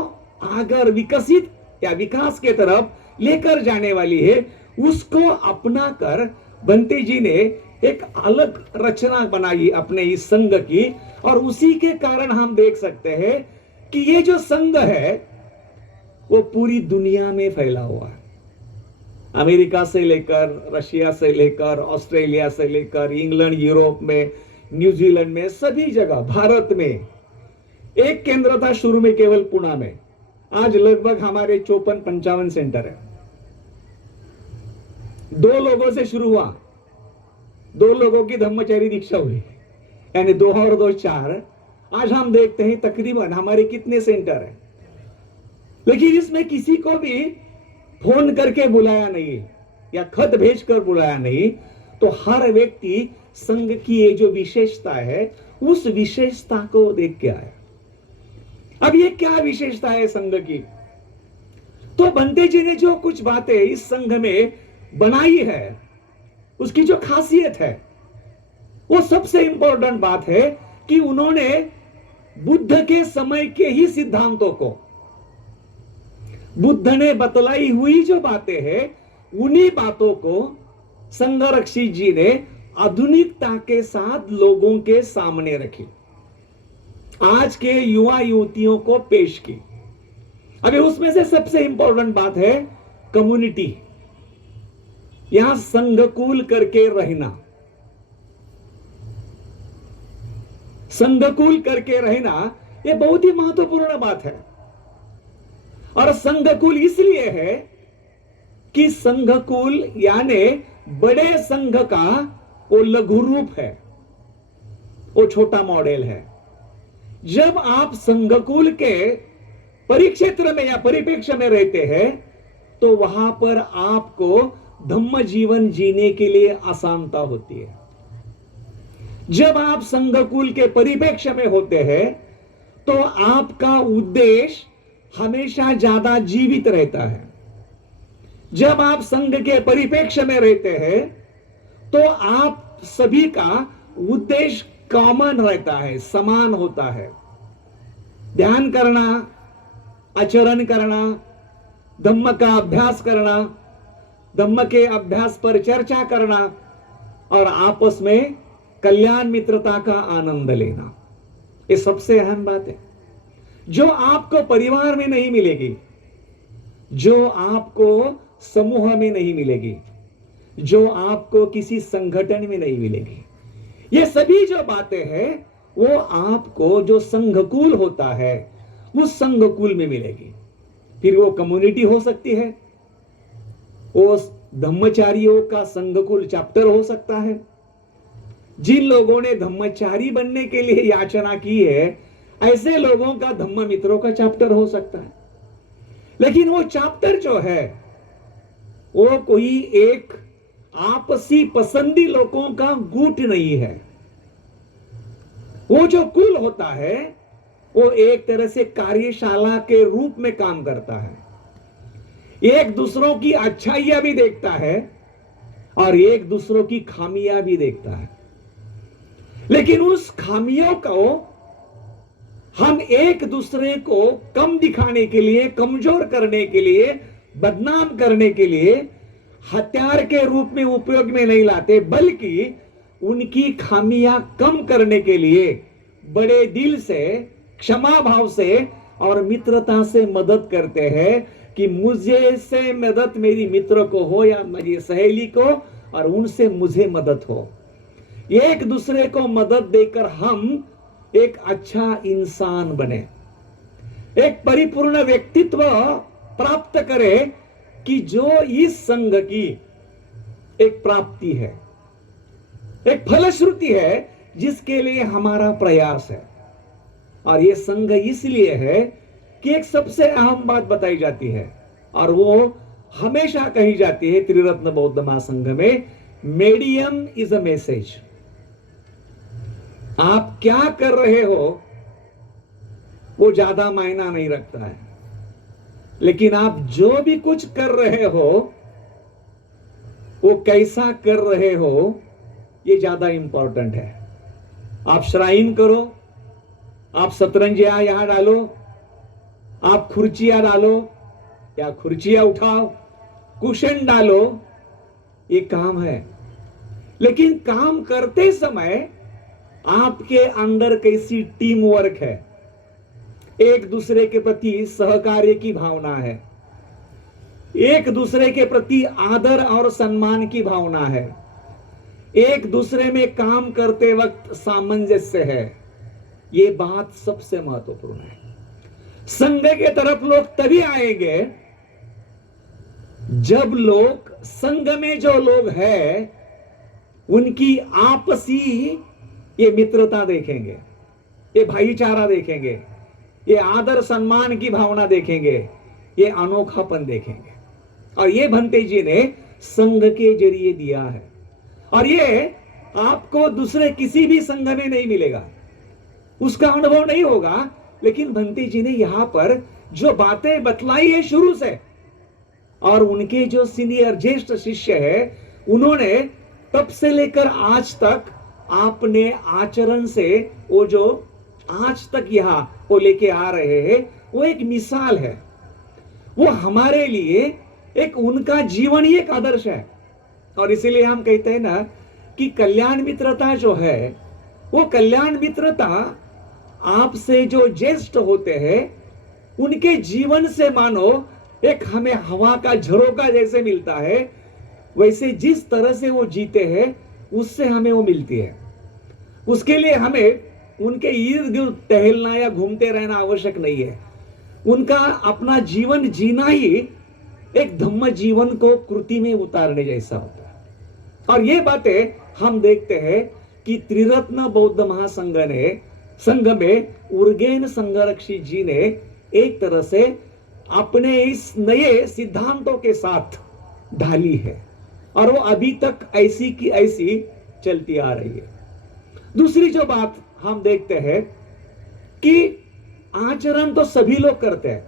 अगर विकसित या विकास के तरफ लेकर जाने वाली है, उसको अपनाकर बंते जी ने एक अलग रचना बनाई अपने इस संघ की, और उसी के कारण हम देख सकते हैं कि ये जो संघ है वो पूरी दुनिया में फैला हुआ है। अमेरिका से लेकर, रशिया से लेकर, ऑस्ट्रेलिया से लेकर, इंग्लैंड, यूरोप में, न्यूजीलैंड में, सभी जगह, भारत में एक केंद्र था शुरू में केवल पुणे में। आज लगभग हमारे 54-55 सेंटर है। 2 लोगों से शुरू हुआ, 2 लोगों की धम्मचर्य दीक्षा हुई, यानी 2 और 2 4। आज हम देखते हैं तकरीबन हमारे कितने सेंटर है। लेकिन इसमें किसी को भी फोन करके बुलाया नहीं या खत भेजकर बुलाया नहीं, तो हर व्यक्ति संघ की ये जो विशेषता है उस विशेषता को देख के आया। अब ये क्या विशेषता है संघ की? तो बंते जी ने जो कुछ बातें इस संघ में बनाई है, उसकी जो खासियत है, वो सबसे इंपॉर्टेंट बात है कि उन्होंने बुद्ध के समय के ही सिद्धांतों को, बुद्ध ने बतलाई हुई जो बातें हैं, उन्हीं बातों को संघरक्षित जी ने आधुनिकता के साथ लोगों के सामने रखी, आज के युवा युवतियों को पेश की। अभी उसमें से सबसे इंपॉर्टेंट बात है कम्युनिटी, यहां संघकुल करके रहना। संघकुल करके रहना यह बहुत ही महत्वपूर्ण बात है। और संघकुल इसलिए है कि संघकुल यानी बड़े संघ का वो लघु रूप है, वो छोटा मॉडल है। जब आप संघकुल के परिक्षेत्र में या परिप्रेक्ष्य में रहते हैं तो वहां पर आपको धम्म जीवन जीने के लिए आसानता होती है। जब आप संघकुल के परिप्रेक्ष्य में होते हैं तो आपका उद्देश्य हमेशा ज्यादा जीवित रहता है। जब आप संघ के परिप्रेक्ष्य में रहते हैं तो आप सभी का उद्देश्य कॉमन रहता है, समान होता है। ध्यान करना, आचरण करना, धम्म का अभ्यास करना, धम्म के अभ्यास पर चर्चा करना और आपस में कल्याण मित्रता का आनंद लेना, ये सबसे अहम बात है जो आपको परिवार में नहीं मिलेगी, जो आपको समूह में नहीं मिलेगी, जो आपको किसी संगठन में नहीं मिलेगी। ये सभी जो बातें हैं वो आपको जो संघकुल होता है उस संघकुल में मिलेगी। फिर वो कम्युनिटी हो सकती है, वो धम्मचारियों का संघकुल चैप्टर हो सकता है। जिन लोगों ने धम्मचारी बनने के लिए याचना की है ऐसे लोगों का धम्म मित्रों का चैप्टर हो सकता है। लेकिन वो चैप्टर जो है वो कोई एक आपसी पसंदी लोगों का गुट नहीं है। वो जो कुल होता है वो एक तरह से कार्यशाला के रूप में काम करता है, एक दूसरों की अच्छाइयां भी देखता है और एक दूसरों की खामियां भी देखता है। लेकिन उस खामियों को हम एक दूसरे को कम दिखाने के लिए, कमजोर करने के लिए, बदनाम करने के लिए हथियार के रूप में उपयोग में नहीं लाते, बल्कि उनकी खामियां कम करने के लिए बड़े दिल से, क्षमा भाव से और मित्रता से मदद करते हैं कि मुझे से मदद मेरी मित्र को हो या मेरी सहेली को, और उनसे मुझे मदद हो। एक दूसरे को मदद देकर हम एक अच्छा इंसान बने, एक परिपूर्ण व्यक्तित्व प्राप्त करें कि जो इस संघ की एक प्राप्ति है, एक फलश्रुति है जिसके लिए हमारा प्रयास है। और यह संघ इसलिए है कि एक सबसे अहम बात बताई जाती है और वो हमेशा कही जाती है त्रिरत्न बौद्ध महासंघ में, मीडियम इज अ मैसेज। आप क्या कर रहे हो वो ज्यादा मायना नहीं रखता है, लेकिन आप जो भी कुछ कर रहे हो वो कैसा कर रहे हो ये ज्यादा इंपॉर्टेंट है। आप श्राइन करो, आप शतरंजियां यहां डालो, आप खुर्चियां डालो या खुर्चियां उठाओ, कुशन डालो, ये काम है। लेकिन काम करते समय आपके अंदर कैसी टीम वर्क है, एक दूसरे के प्रति सहकार्य की भावना है, एक दूसरे के प्रति आदर और सम्मान की भावना है, एक दूसरे में काम करते वक्त सामंजस्य है, ये बात सबसे महत्वपूर्ण है। संघ के तरफ लोग तभी आएंगे जब लोग संघ में जो लोग हैं उनकी आपसी ये मित्रता देखेंगे, ये भाईचारा देखेंगे, ये आदर सम्मान की भावना देखेंगे, ये अनोखापन देखेंगे। और ये भंते जी ने संघ के जरिए दिया है, और ये आपको दूसरे किसी भी संघ में नहीं मिलेगा, उसका अनुभव नहीं होगा। लेकिन भंते जी ने यहां पर जो बातें बतलाई है शुरू से, और उनके जो सीनियर ज्येष्ठ शिष्य है उन्होंने तब से लेकर आज तक आपने आचरण से वो जो आज तक यहां वो लेके आ रहे हैं, वो एक मिसाल है। वो हमारे लिए एक उनका जीवन ही एक आदर्श है। और इसीलिए हम कहते हैं ना कि कल्याण मित्रता जो है, वो कल्याण मित्रता आपसे जो ज्येष्ठ होते हैं उनके जीवन से मानो एक हमें हवा का झरोका जैसे मिलता है, वैसे जिस तरह से वो जीते हैं उससे हमें वो मिलती है। उसके लिए हमें उनके इर्द गिर्द टहलना या घूमते रहना आवश्यक नहीं है। उनका अपना जीवन जीना ही एक धम्म जीवन को कृति में उतारने जैसा होता है। और ये बातें हम देखते हैं कि त्रिरत्न बौद्ध महासंघ ने संघ में उर्गेन संघरक्षी जी ने एक तरह से अपने इस नए सिद्धांतों के साथ ढाली है, और वो अभी तक ऐसी की ऐसी चलती आ रही है। दूसरी जो बात हम देखते हैं कि आचरण तो सभी लोग करते हैं,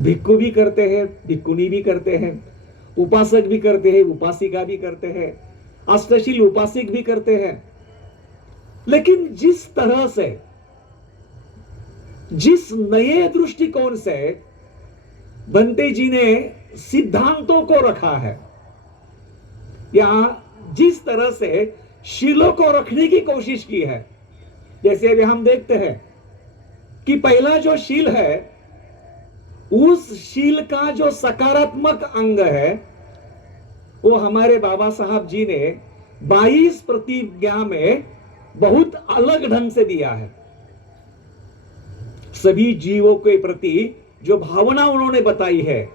भिक्खु भी करते हैं, भिक्खुनी भी करते हैं, उपासक भी करते हैं, उपासिका भी करते हैं, अष्टशील उपासिक भी करते हैं। लेकिन जिस तरह से, जिस नए दृष्टिकोण से भंते जी ने सिद्धांतों को रखा है, या जिस तरह से शीलों को रखने की कोशिश की है, जैसे अभी हम देखते हैं कि पहला जो शील है, उस शील का जो सकारात्मक अंग है वो हमारे बाबा साहब जी ने 22 प्रतिज्ञा में बहुत अलग ढंग से दिया है। सभी जीवों के प्रति जो भावना उन्होंने बताई है,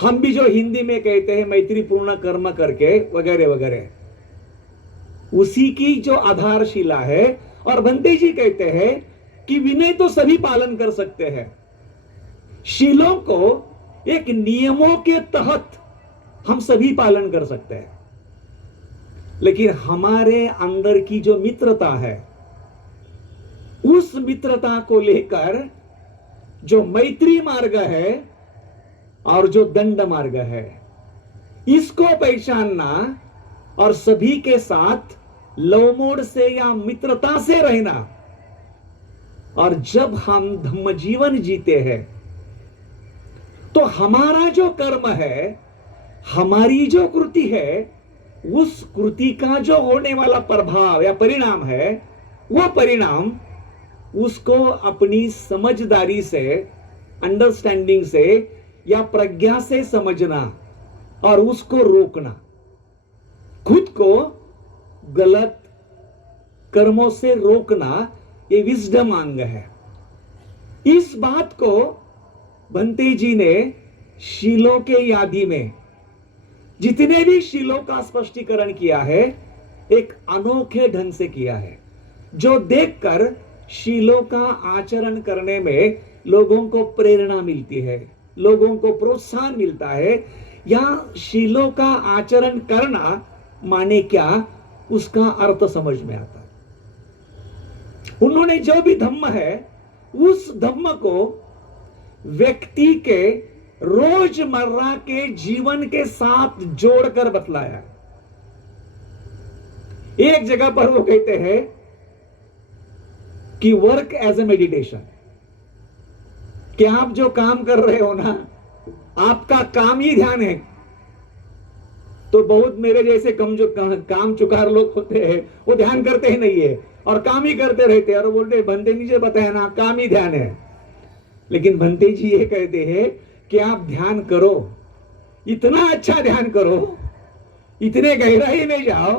हम भी जो हिंदी में कहते हैं मैत्रीपूर्ण कर्म करके वगैरह वगैरह, उसी की जो आधारशिला है। और भंते जी कहते हैं कि विनय तो सभी पालन कर सकते हैं, शीलों को एक नियमों के तहत हम सभी पालन कर सकते हैं, लेकिन हमारे अंदर की जो मित्रता है, उस मित्रता को लेकर जो मैत्री मार्ग है और जो दंड मार्ग है, इसको पहचानना और सभी के साथ लवमोड़ से या मित्रता से रहना। और जब हम धम्म जीवन जीते हैं तो हमारा जो कर्म है, हमारी जो कृति है, उस कृति का जो होने वाला प्रभाव या परिणाम है, वह परिणाम उसको अपनी समझदारी से, अंडरस्टैंडिंग से या प्रज्ञा से समझना और उसको रोकना, खुद को गलत कर्मों से रोकना, ये विजडम अंग है। इस बात को भंते जी ने शीलों के यादी में जितने भी शीलों का स्पष्टीकरण किया है, एक अनोखे ढंग से किया है, जो देखकर शीलों का आचरण करने में लोगों को प्रेरणा मिलती है, लोगों को प्रोत्साहन मिलता है, या शीलों का आचरण करना माने क्या, उसका अर्थ समझ में आता है। उन्होंने जो भी धम्म है, उस धम्म को व्यक्ति के रोजमर्रा के जीवन के साथ जोड़कर बतलाया। एक जगह पर वो कहते हैं कि वर्क एज ए मेडिटेशन, कि आप जो काम कर रहे हो ना, आपका काम ही ध्यान है। तो बहुत मेरे जैसे काम चुकार लोग होते हैं, वो ध्यान करते ही नहीं है और काम ही करते रहते हैं और बोलते भंते जी से बताया ना काम ही ध्यान है। लेकिन भंते जी ये कहते हैं कि आप ध्यान करो, इतना अच्छा ध्यान करो, इतने गहराई में जाओ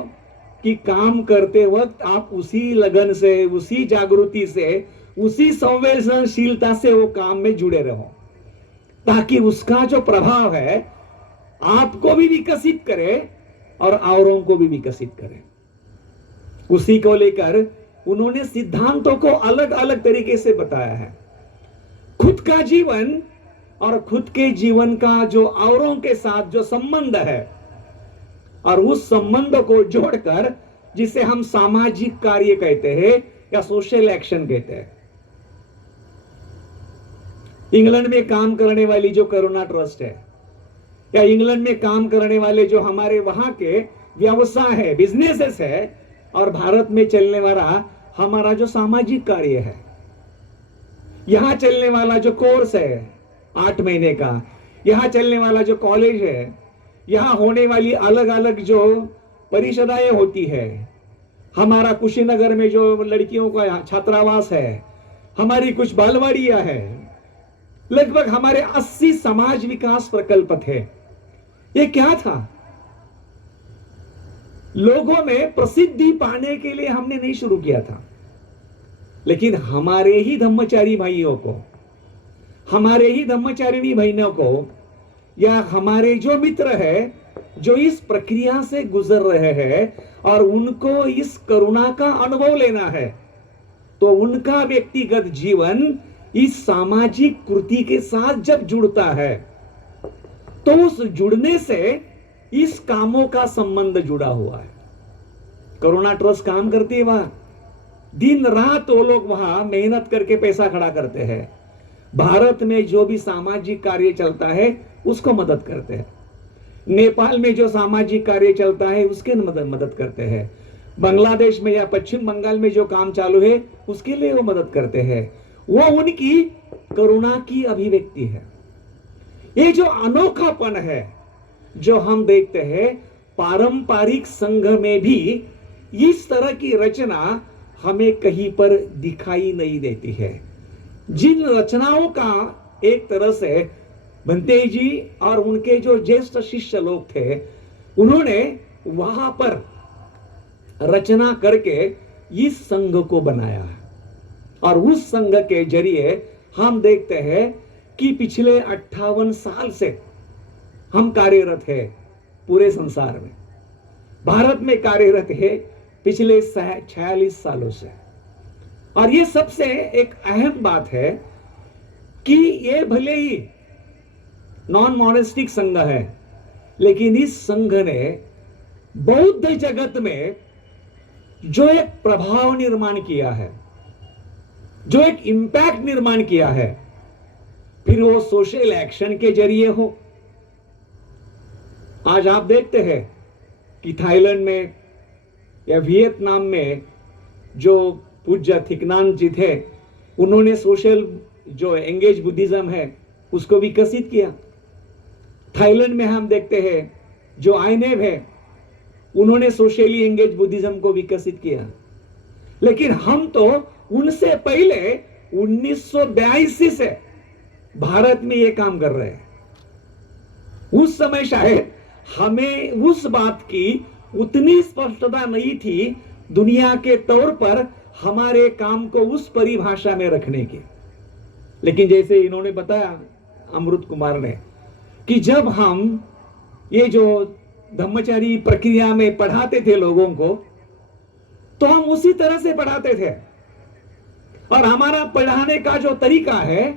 कि काम करते वक्त आप उसी लगन से, उसी जागृति से, उसी संवेदनशीलता से वो काम में जुड़े रहो, ताकि उसका जो प्रभाव है आपको भी विकसित करे और औरों को भी विकसित करे। उसी को लेकर उन्होंने सिद्धांतों को अलग अलग तरीके से बताया है। खुद का जीवन और खुद के जीवन का जो औरों के साथ जो संबंध है और उस संबंध को जोड़कर जिसे हम सामाजिक कार्य कहते हैं या सोशल एक्शन कहते हैं। इंग्लैंड में काम करने वाली जो करुणा ट्रस्ट है या इंग्लैंड में काम करने वाले जो हमारे वहां के व्यवसाय है, बिजनेसेस है, और भारत में चलने वाला हमारा जो सामाजिक कार्य है, यहां चलने वाला जो कोर्स है 8 महीने का, यहां चलने वाला जो कॉलेज है, यहां होने वाली अलग अलग जो परिषदाएं होती है, हमारा कुशीनगर में जो लड़कियों का छात्रावास है, हमारी कुछ बालवाड़ियां है, लगभग हमारे 80 समाज विकास प्रकल्प थे। ये क्या था? लोगों में प्रसिद्धि पाने के लिए हमने नहीं शुरू किया था, लेकिन हमारे ही धम्मचारी भाइयों को, हमारे ही धम्मचारिणी बहनों को, या हमारे जो मित्र है जो इस प्रक्रिया से गुजर रहे हैं और उनको इस करुणा का अनुभव लेना है, तो उनका व्यक्तिगत जीवन इस सामाजिक कृति के साथ जब जुड़ता है तो उस जुड़ने से इस कामों का संबंध जुड़ा हुआ है। करुणा ट्रस्ट काम करती है वहां, दिन रात वो लोग वहां मेहनत करके पैसा खड़ा करते हैं। भारत में जो भी सामाजिक कार्य चलता है उसको मदद करते हैं, नेपाल में जो सामाजिक कार्य चलता है उसके मदद करते हैं, बांग्लादेश में या पश्चिम बंगाल में जो काम चालू है उसके लिए वो मदद करते हैं। वो उनकी करुणा की अभिव्यक्ति है। ये जो अनोखापन है जो हम देखते हैं पारंपरिक संघ में भी, इस तरह की रचना हमें कहीं पर दिखाई नहीं देती है। जिन रचनाओं का एक तरह से भंते जी और उनके जो ज्येष्ठ शिष्य लोग थे, उन्होंने वहां पर रचना करके इस संघ को बनाया है और उस संघ के जरिए हम देखते हैं कि पिछले 58 साल से हम कार्यरत है पूरे संसार में, भारत में कार्यरत है पिछले 46 सालों से। और ये सबसे एक अहम बात है कि ये भले ही नॉन मोनेस्टिक संघ है, लेकिन इस संघ ने बौद्ध जगत में जो एक प्रभाव निर्माण किया है, जो एक इंपैक्ट निर्माण किया है, फिर वो सोशल एक्शन के जरिए हो। आज आप देखते हैं कि थाईलैंड में या वियतनाम में जो पूज्य थिक नन जी थे, उन्होंने सोशल जो एंगेज बुद्धिज्म है उसको विकसित किया। थाईलैंड में हम देखते हैं जो आइनेव है, उन्होंने सोशली एंगेज बुद्धिज्म को विकसित किया। लेकिन हम तो उनसे पहले 1982 से भारत में ये काम कर रहे हैं। उस समय शायद हमें उस बात की उतनी स्पष्टता नहीं थी दुनिया के तौर पर हमारे काम को उस परिभाषा में रखने की। लेकिन जैसे इन्होंने बताया अमृत कुमार ने कि जब हम ये जो धम्मचारी प्रक्रिया में पढ़ाते थे लोगों को, तो हम उसी तरह से पढ़ाते थे और हमारा पढ़ाने का जो तरीका है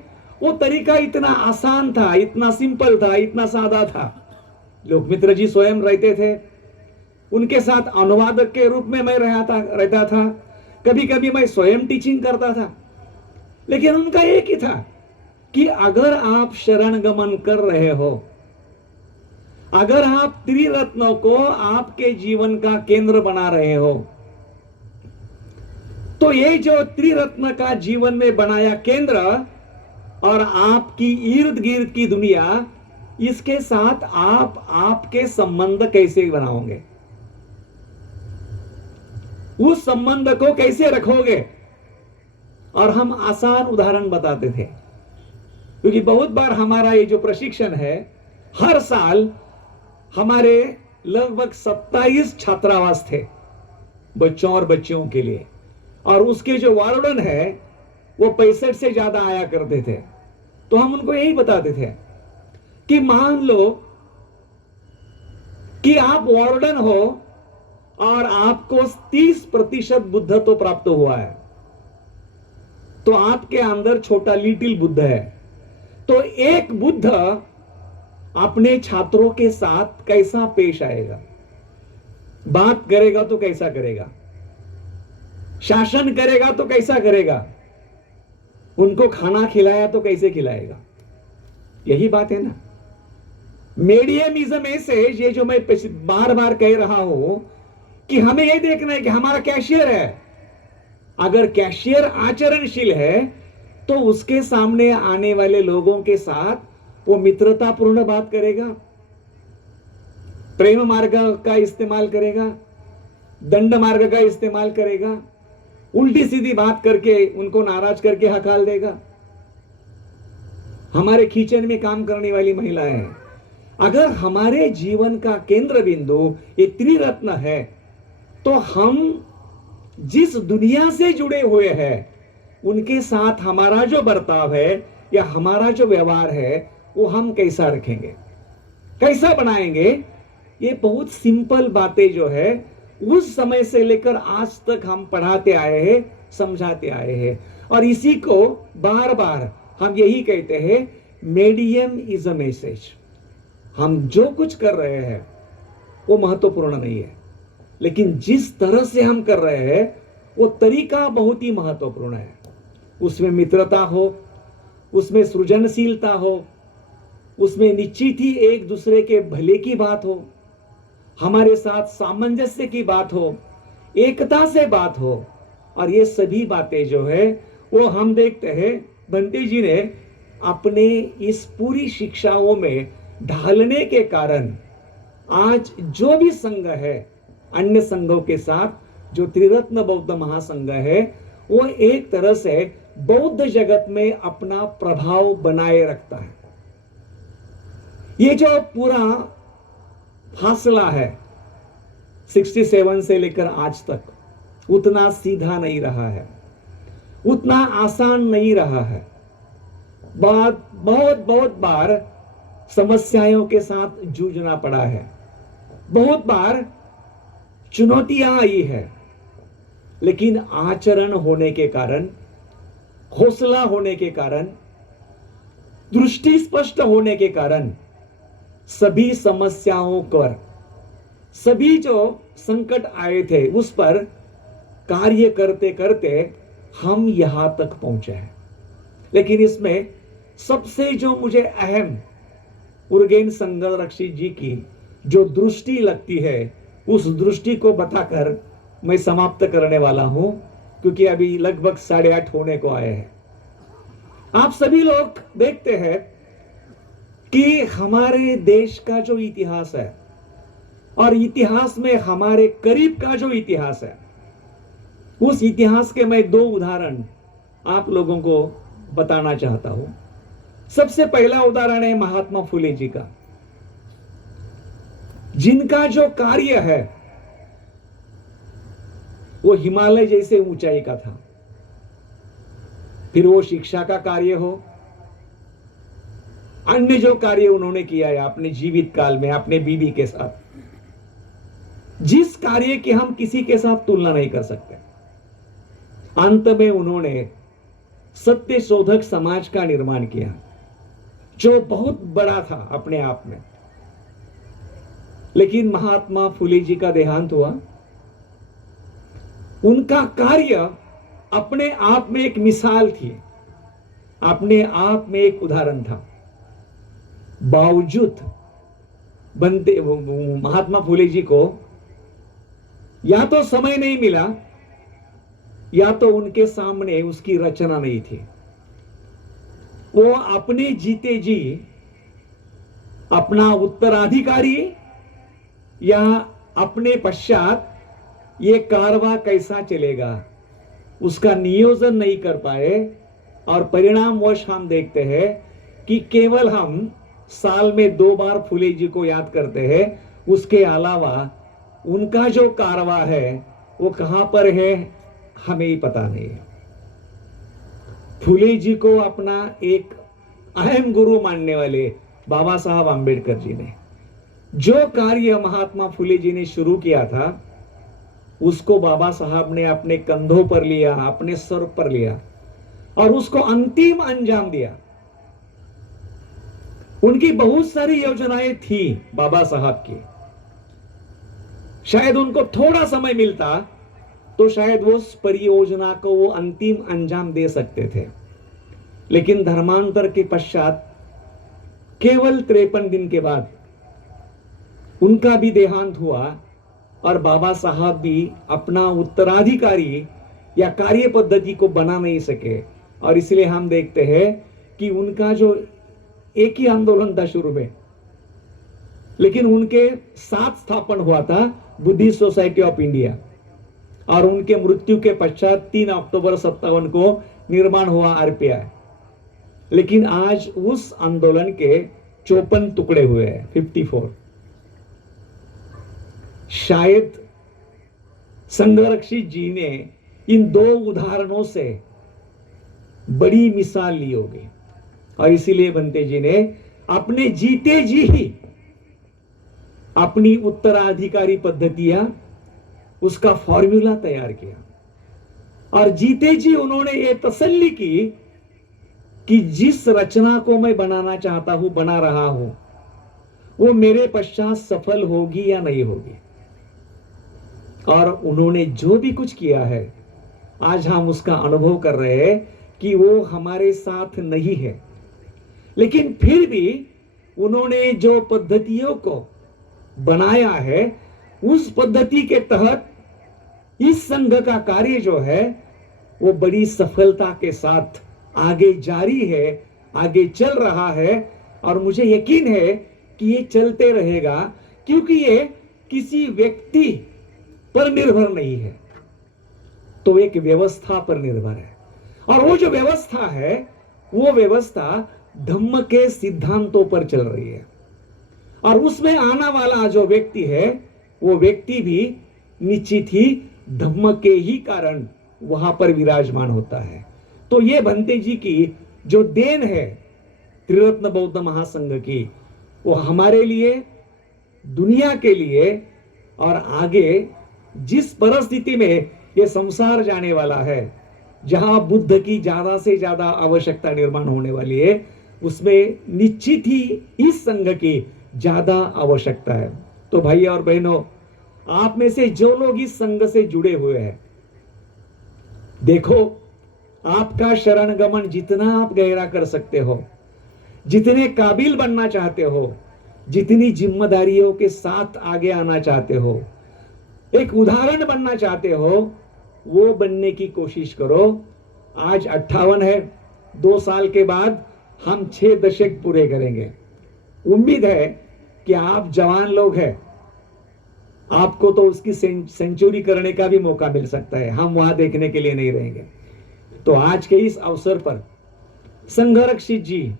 वो तरीका इतना आसान था, इतना सिंपल था, इतना सादा था। लोकमित्र जी स्वयं रहते थे, उनके साथ अनुवादक के रूप में मैं रहता था, कभी कभी मैं स्वयं टीचिंग करता था। लेकिन उनका एक ही था कि अगर आप शरण गमन कर रहे हो, अगर आप त्रिरत्नों को आपके जीवन का केंद्र बना रहे हो, तो ये जो त्रिरत्न का जीवन में बनाया केंद्र और आपकी इर्द गिर्द की दुनिया, इसके साथ आप आपके संबंध कैसे बनाओगे, उस संबंध को कैसे रखोगे। और हम आसान उदाहरण बताते थे, क्योंकि बहुत बार हमारा ये जो प्रशिक्षण है, हर साल हमारे लगभग 27 छात्रावास थे बच्चों और बच्चियों के लिए, और उसके जो वार्डन है वो 65 से ज्यादा आया करते थे। तो हम उनको यही बताते थे कि मान लो कि आप वार्डन हो और आपको 30% बुद्धत्व प्राप्त हुआ है, तो आपके अंदर छोटा लिटिल बुद्ध है। तो एक बुद्ध अपने छात्रों के साथ कैसा पेश आएगा, बात करेगा तो कैसा करेगा, शासन करेगा तो कैसा करेगा, उनको खाना खिलाया तो कैसे खिलाएगा। यही बात है ना। मीडियमिज्म ऐसे, ये जो मैं बार बार कह रहा हूं कि हमें यह देखना है कि हमारा कैशियर है, अगर कैशियर आचरणशील है तो उसके सामने आने वाले लोगों के साथ वो मित्रतापूर्ण बात करेगा, प्रेम मार्ग का इस्तेमाल करेगा, दंड मार्ग का इस्तेमाल करेगा, उल्टी सीधी बात करके उनको नाराज करके हकाल देगा। हमारे किचन में काम करने वाली महिलाएं हैं, अगर हमारे जीवन का केंद्र बिंदु ये त्रिरत्न है, तो हम जिस दुनिया से जुड़े हुए हैं उनके साथ हमारा जो बर्ताव है या हमारा जो व्यवहार है वो हम कैसा रखेंगे, कैसा बनाएंगे। ये बहुत सिंपल बातें जो है उस समय से लेकर आज तक हम पढ़ाते आए हैं, समझाते आए हैं, और इसी को बार बार हम यही कहते हैं, मीडियम इज अ मैसेज। हम जो कुछ कर रहे हैं वो महत्वपूर्ण नहीं है, लेकिन जिस तरह से हम कर रहे हैं वो तरीका बहुत ही महत्वपूर्ण है। उसमें मित्रता हो, उसमें सृजनशीलता हो, उसमें निश्चित ही एक दूसरे के भले की बात हो, हमारे साथ सामंजस्य की बात हो, एकता से बात हो। और ये सभी बातें जो है वो हम देखते हैं बंटी जी ने अपने इस पूरी शिक्षाओं में ढालने के कारण आज जो भी संघ है अन्य संघों के साथ, जो त्रिरत्न बौद्ध महासंघ है, वो एक तरह से बौद्ध जगत में अपना प्रभाव बनाए रखता है। ये जो पूरा फासला है 67 से लेकर आज तक उतना सीधा नहीं रहा है, उतना आसान नहीं रहा है। बहुत बार समस्याओं के साथ जूझना पड़ा है, बहुत बार चुनौतियां आई है, लेकिन आचरण होने के कारण, हौसला होने के कारण, दृष्टि स्पष्ट होने के कारण सभी समस्याओं पर, सभी जो संकट आए थे उस पर कार्य करते करते हम यहां तक पहुंचे हैं। लेकिन इसमें सबसे जो मुझे अहम उर्गेन संगरक्षी जी की जो दृष्टि लगती है, उस दृष्टि को बताकर मैं समाप्त करने वाला हूं, क्योंकि अभी लगभग 8:30 होने को आए हैं। आप सभी लोग देखते हैं कि हमारे देश का जो इतिहास है और इतिहास में हमारे करीब का जो इतिहास है, उस इतिहास के मैं 2 उदाहरण आप लोगों को बताना चाहता हूं। सबसे पहला उदाहरण है महात्मा फुले जी का, जिनका जो कार्य है वो हिमालय जैसे ऊंचाई का था। फिर वो शिक्षा का कार्य हो, अन्य जो कार्य उन्होंने किया है अपने जीवित काल में अपने बीबी के साथ, जिस कार्य की हम किसी के साथ तुलना नहीं कर सकते। अंत में उन्होंने सत्य शोधक समाज का निर्माण किया, जो बहुत बड़ा था अपने आप में। लेकिन महात्मा फुले जी का देहांत हुआ। उनका कार्य अपने आप में एक मिसाल थी, अपने आप में एक उदाहरण था। बावजूद बनते महात्मा फुले जी को या तो समय नहीं मिला, या तो उनके सामने उसकी रचना नहीं थी। वो अपने जीते जी अपना उत्तराधिकारी या अपने पश्चात ये कारवा कैसा चलेगा उसका नियोजन नहीं कर पाए, और परिणामवश हम देखते हैं कि केवल हम साल में 2 बार फुले जी को याद करते हैं, उसके अलावा उनका जो कारवा है वो कहां पर है हमें ही पता नहीं है। फुले जी को अपना एक अहम गुरु मानने वाले बाबा साहब आंबेडकर जी ने जो कार्य महात्मा फुले जी ने शुरू किया था उसको बाबा साहब ने अपने कंधों पर लिया, अपने सर पर लिया और उसको अंतिम अंजाम दिया। उनकी बहुत सारी योजनाएं थी बाबा साहब की, शायद उनको थोड़ा समय मिलता तो शायद वो उस परियोजना को वो अंतिम अंजाम दे सकते थे, लेकिन धर्मांतर के पश्चात केवल 53 दिन के बाद उनका भी देहांत हुआ और बाबा साहब भी अपना उत्तराधिकारी या कार्य पद्धति को बना नहीं सके। और इसलिए हम देखते हैं कि उनका जो एक ही आंदोलन था शुरू में, लेकिन उनके साथ स्थापन हुआ था बुद्धिस्ट सोसाइटी ऑफ इंडिया और उनके मृत्यु के पश्चात 3 अक्टूबर 57 को निर्माण हुआ आरपीआई। लेकिन आज उस आंदोलन के 54 टुकड़े हुए हैं, 54। शायद संघरक्षित जी ने इन 2 उदाहरणों से बड़ी मिसाल ली होगी और इसीलिए बंते जी ने अपने जीते जी ही अपनी उत्तराधिकारी पद्धतियां उसका फॉर्मूला तैयार किया और जीते जी उन्होंने ये तसल्ली की कि जिस रचना को मैं बनाना चाहता हूं, बना रहा हूं, वो मेरे पश्चात सफल होगी या नहीं होगी। और उन्होंने जो भी कुछ किया है आज हम उसका अनुभव कर रहे हैं कि वो हमारे साथ नहीं है, लेकिन फिर भी उन्होंने जो पद्धतियों को बनाया है उस पद्धति के तहत इस संघ का कार्य जो है वो बड़ी सफलता के साथ आगे जारी है, आगे चल रहा है और मुझे यकीन है कि ये चलते रहेगा, क्योंकि ये किसी व्यक्ति पर निर्भर नहीं है, तो एक व्यवस्था पर निर्भर है। और वो जो व्यवस्था है वो व्यवस्था धम्म के सिद्धांतों पर चल रही है और उसमें आना वाला जो व्यक्ति है वो व्यक्ति भी निश्चित ही धम्म के ही कारण वहां पर विराजमान होता है। तो ये भंते जी की जो देन है त्रिरत्न बौद्ध महासंघ की, वो हमारे लिए, दुनिया के लिए और आगे जिस परिस्थिति में ये संसार जाने वाला है, जहां बुद्ध की ज्यादा से ज्यादा आवश्यकता निर्माण होने वाली है, उसमें निश्चित ही इस संघ की ज्यादा आवश्यकता है। तो भाई और बहनों, आप में से जो लोग इस संघ से जुड़े हुए हैं, देखो आपका शरण गमन जितना आप गहरा कर सकते हो, जितने काबिल बनना चाहते हो, जितनी जिम्मेदारियों के साथ आगे आना चाहते हो, एक उदाहरण बनना चाहते हो, वो बनने की कोशिश करो। आज 58 है, 2 साल के बाद हम 6 दशक पूरे करेंगे। उम्मीद है कि आप जवान लोग हैं, आपको तो उसकी सेंचुरी करने का भी मौका मिल सकता है, हम वहां देखने के लिए नहीं रहेंगे। तो आज के इस अवसर पर संघरक्षित जी,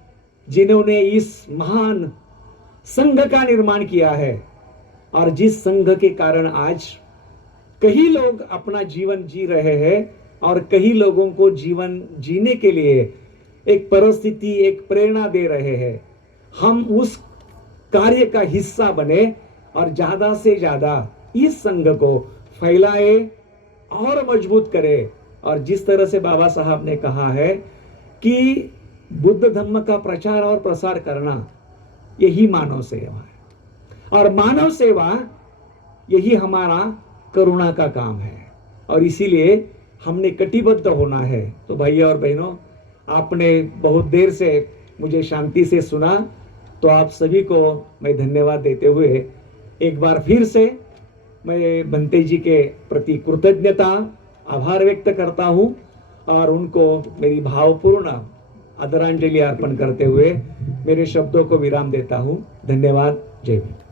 जिन्होंने इस महान संघ का निर्माण किया है और जिस संघ के कारण आज कई लोग अपना जीवन जी रहे हैं और कई लोगों को जीवन जीने के लिए एक परिस्थिति, एक प्रेरणा दे रहे हैं, हम उस कार्य का हिस्सा बने और ज्यादा से ज्यादा इस संघ को फैलाए और मजबूत करें। और जिस तरह से बाबा साहब ने कहा है कि बुद्ध धम्म का प्रचार और प्रसार करना यही मानव सेवा है और मानव सेवा यही हमारा करुणा का काम है और इसीलिए हमने कटिबद्ध होना है। तो भाई और बहनों, आपने बहुत देर से मुझे शांति से सुना, तो आप सभी को मैं धन्यवाद देते हुए एक बार फिर से मैं बंते जी के प्रति कृतज्ञता, आभार व्यक्त करता हूं और उनको मेरी भावपूर्ण आदरांजलि अर्पण करते हुए मेरे शब्दों को विराम देता हूँ। धन्यवाद। जय भीम।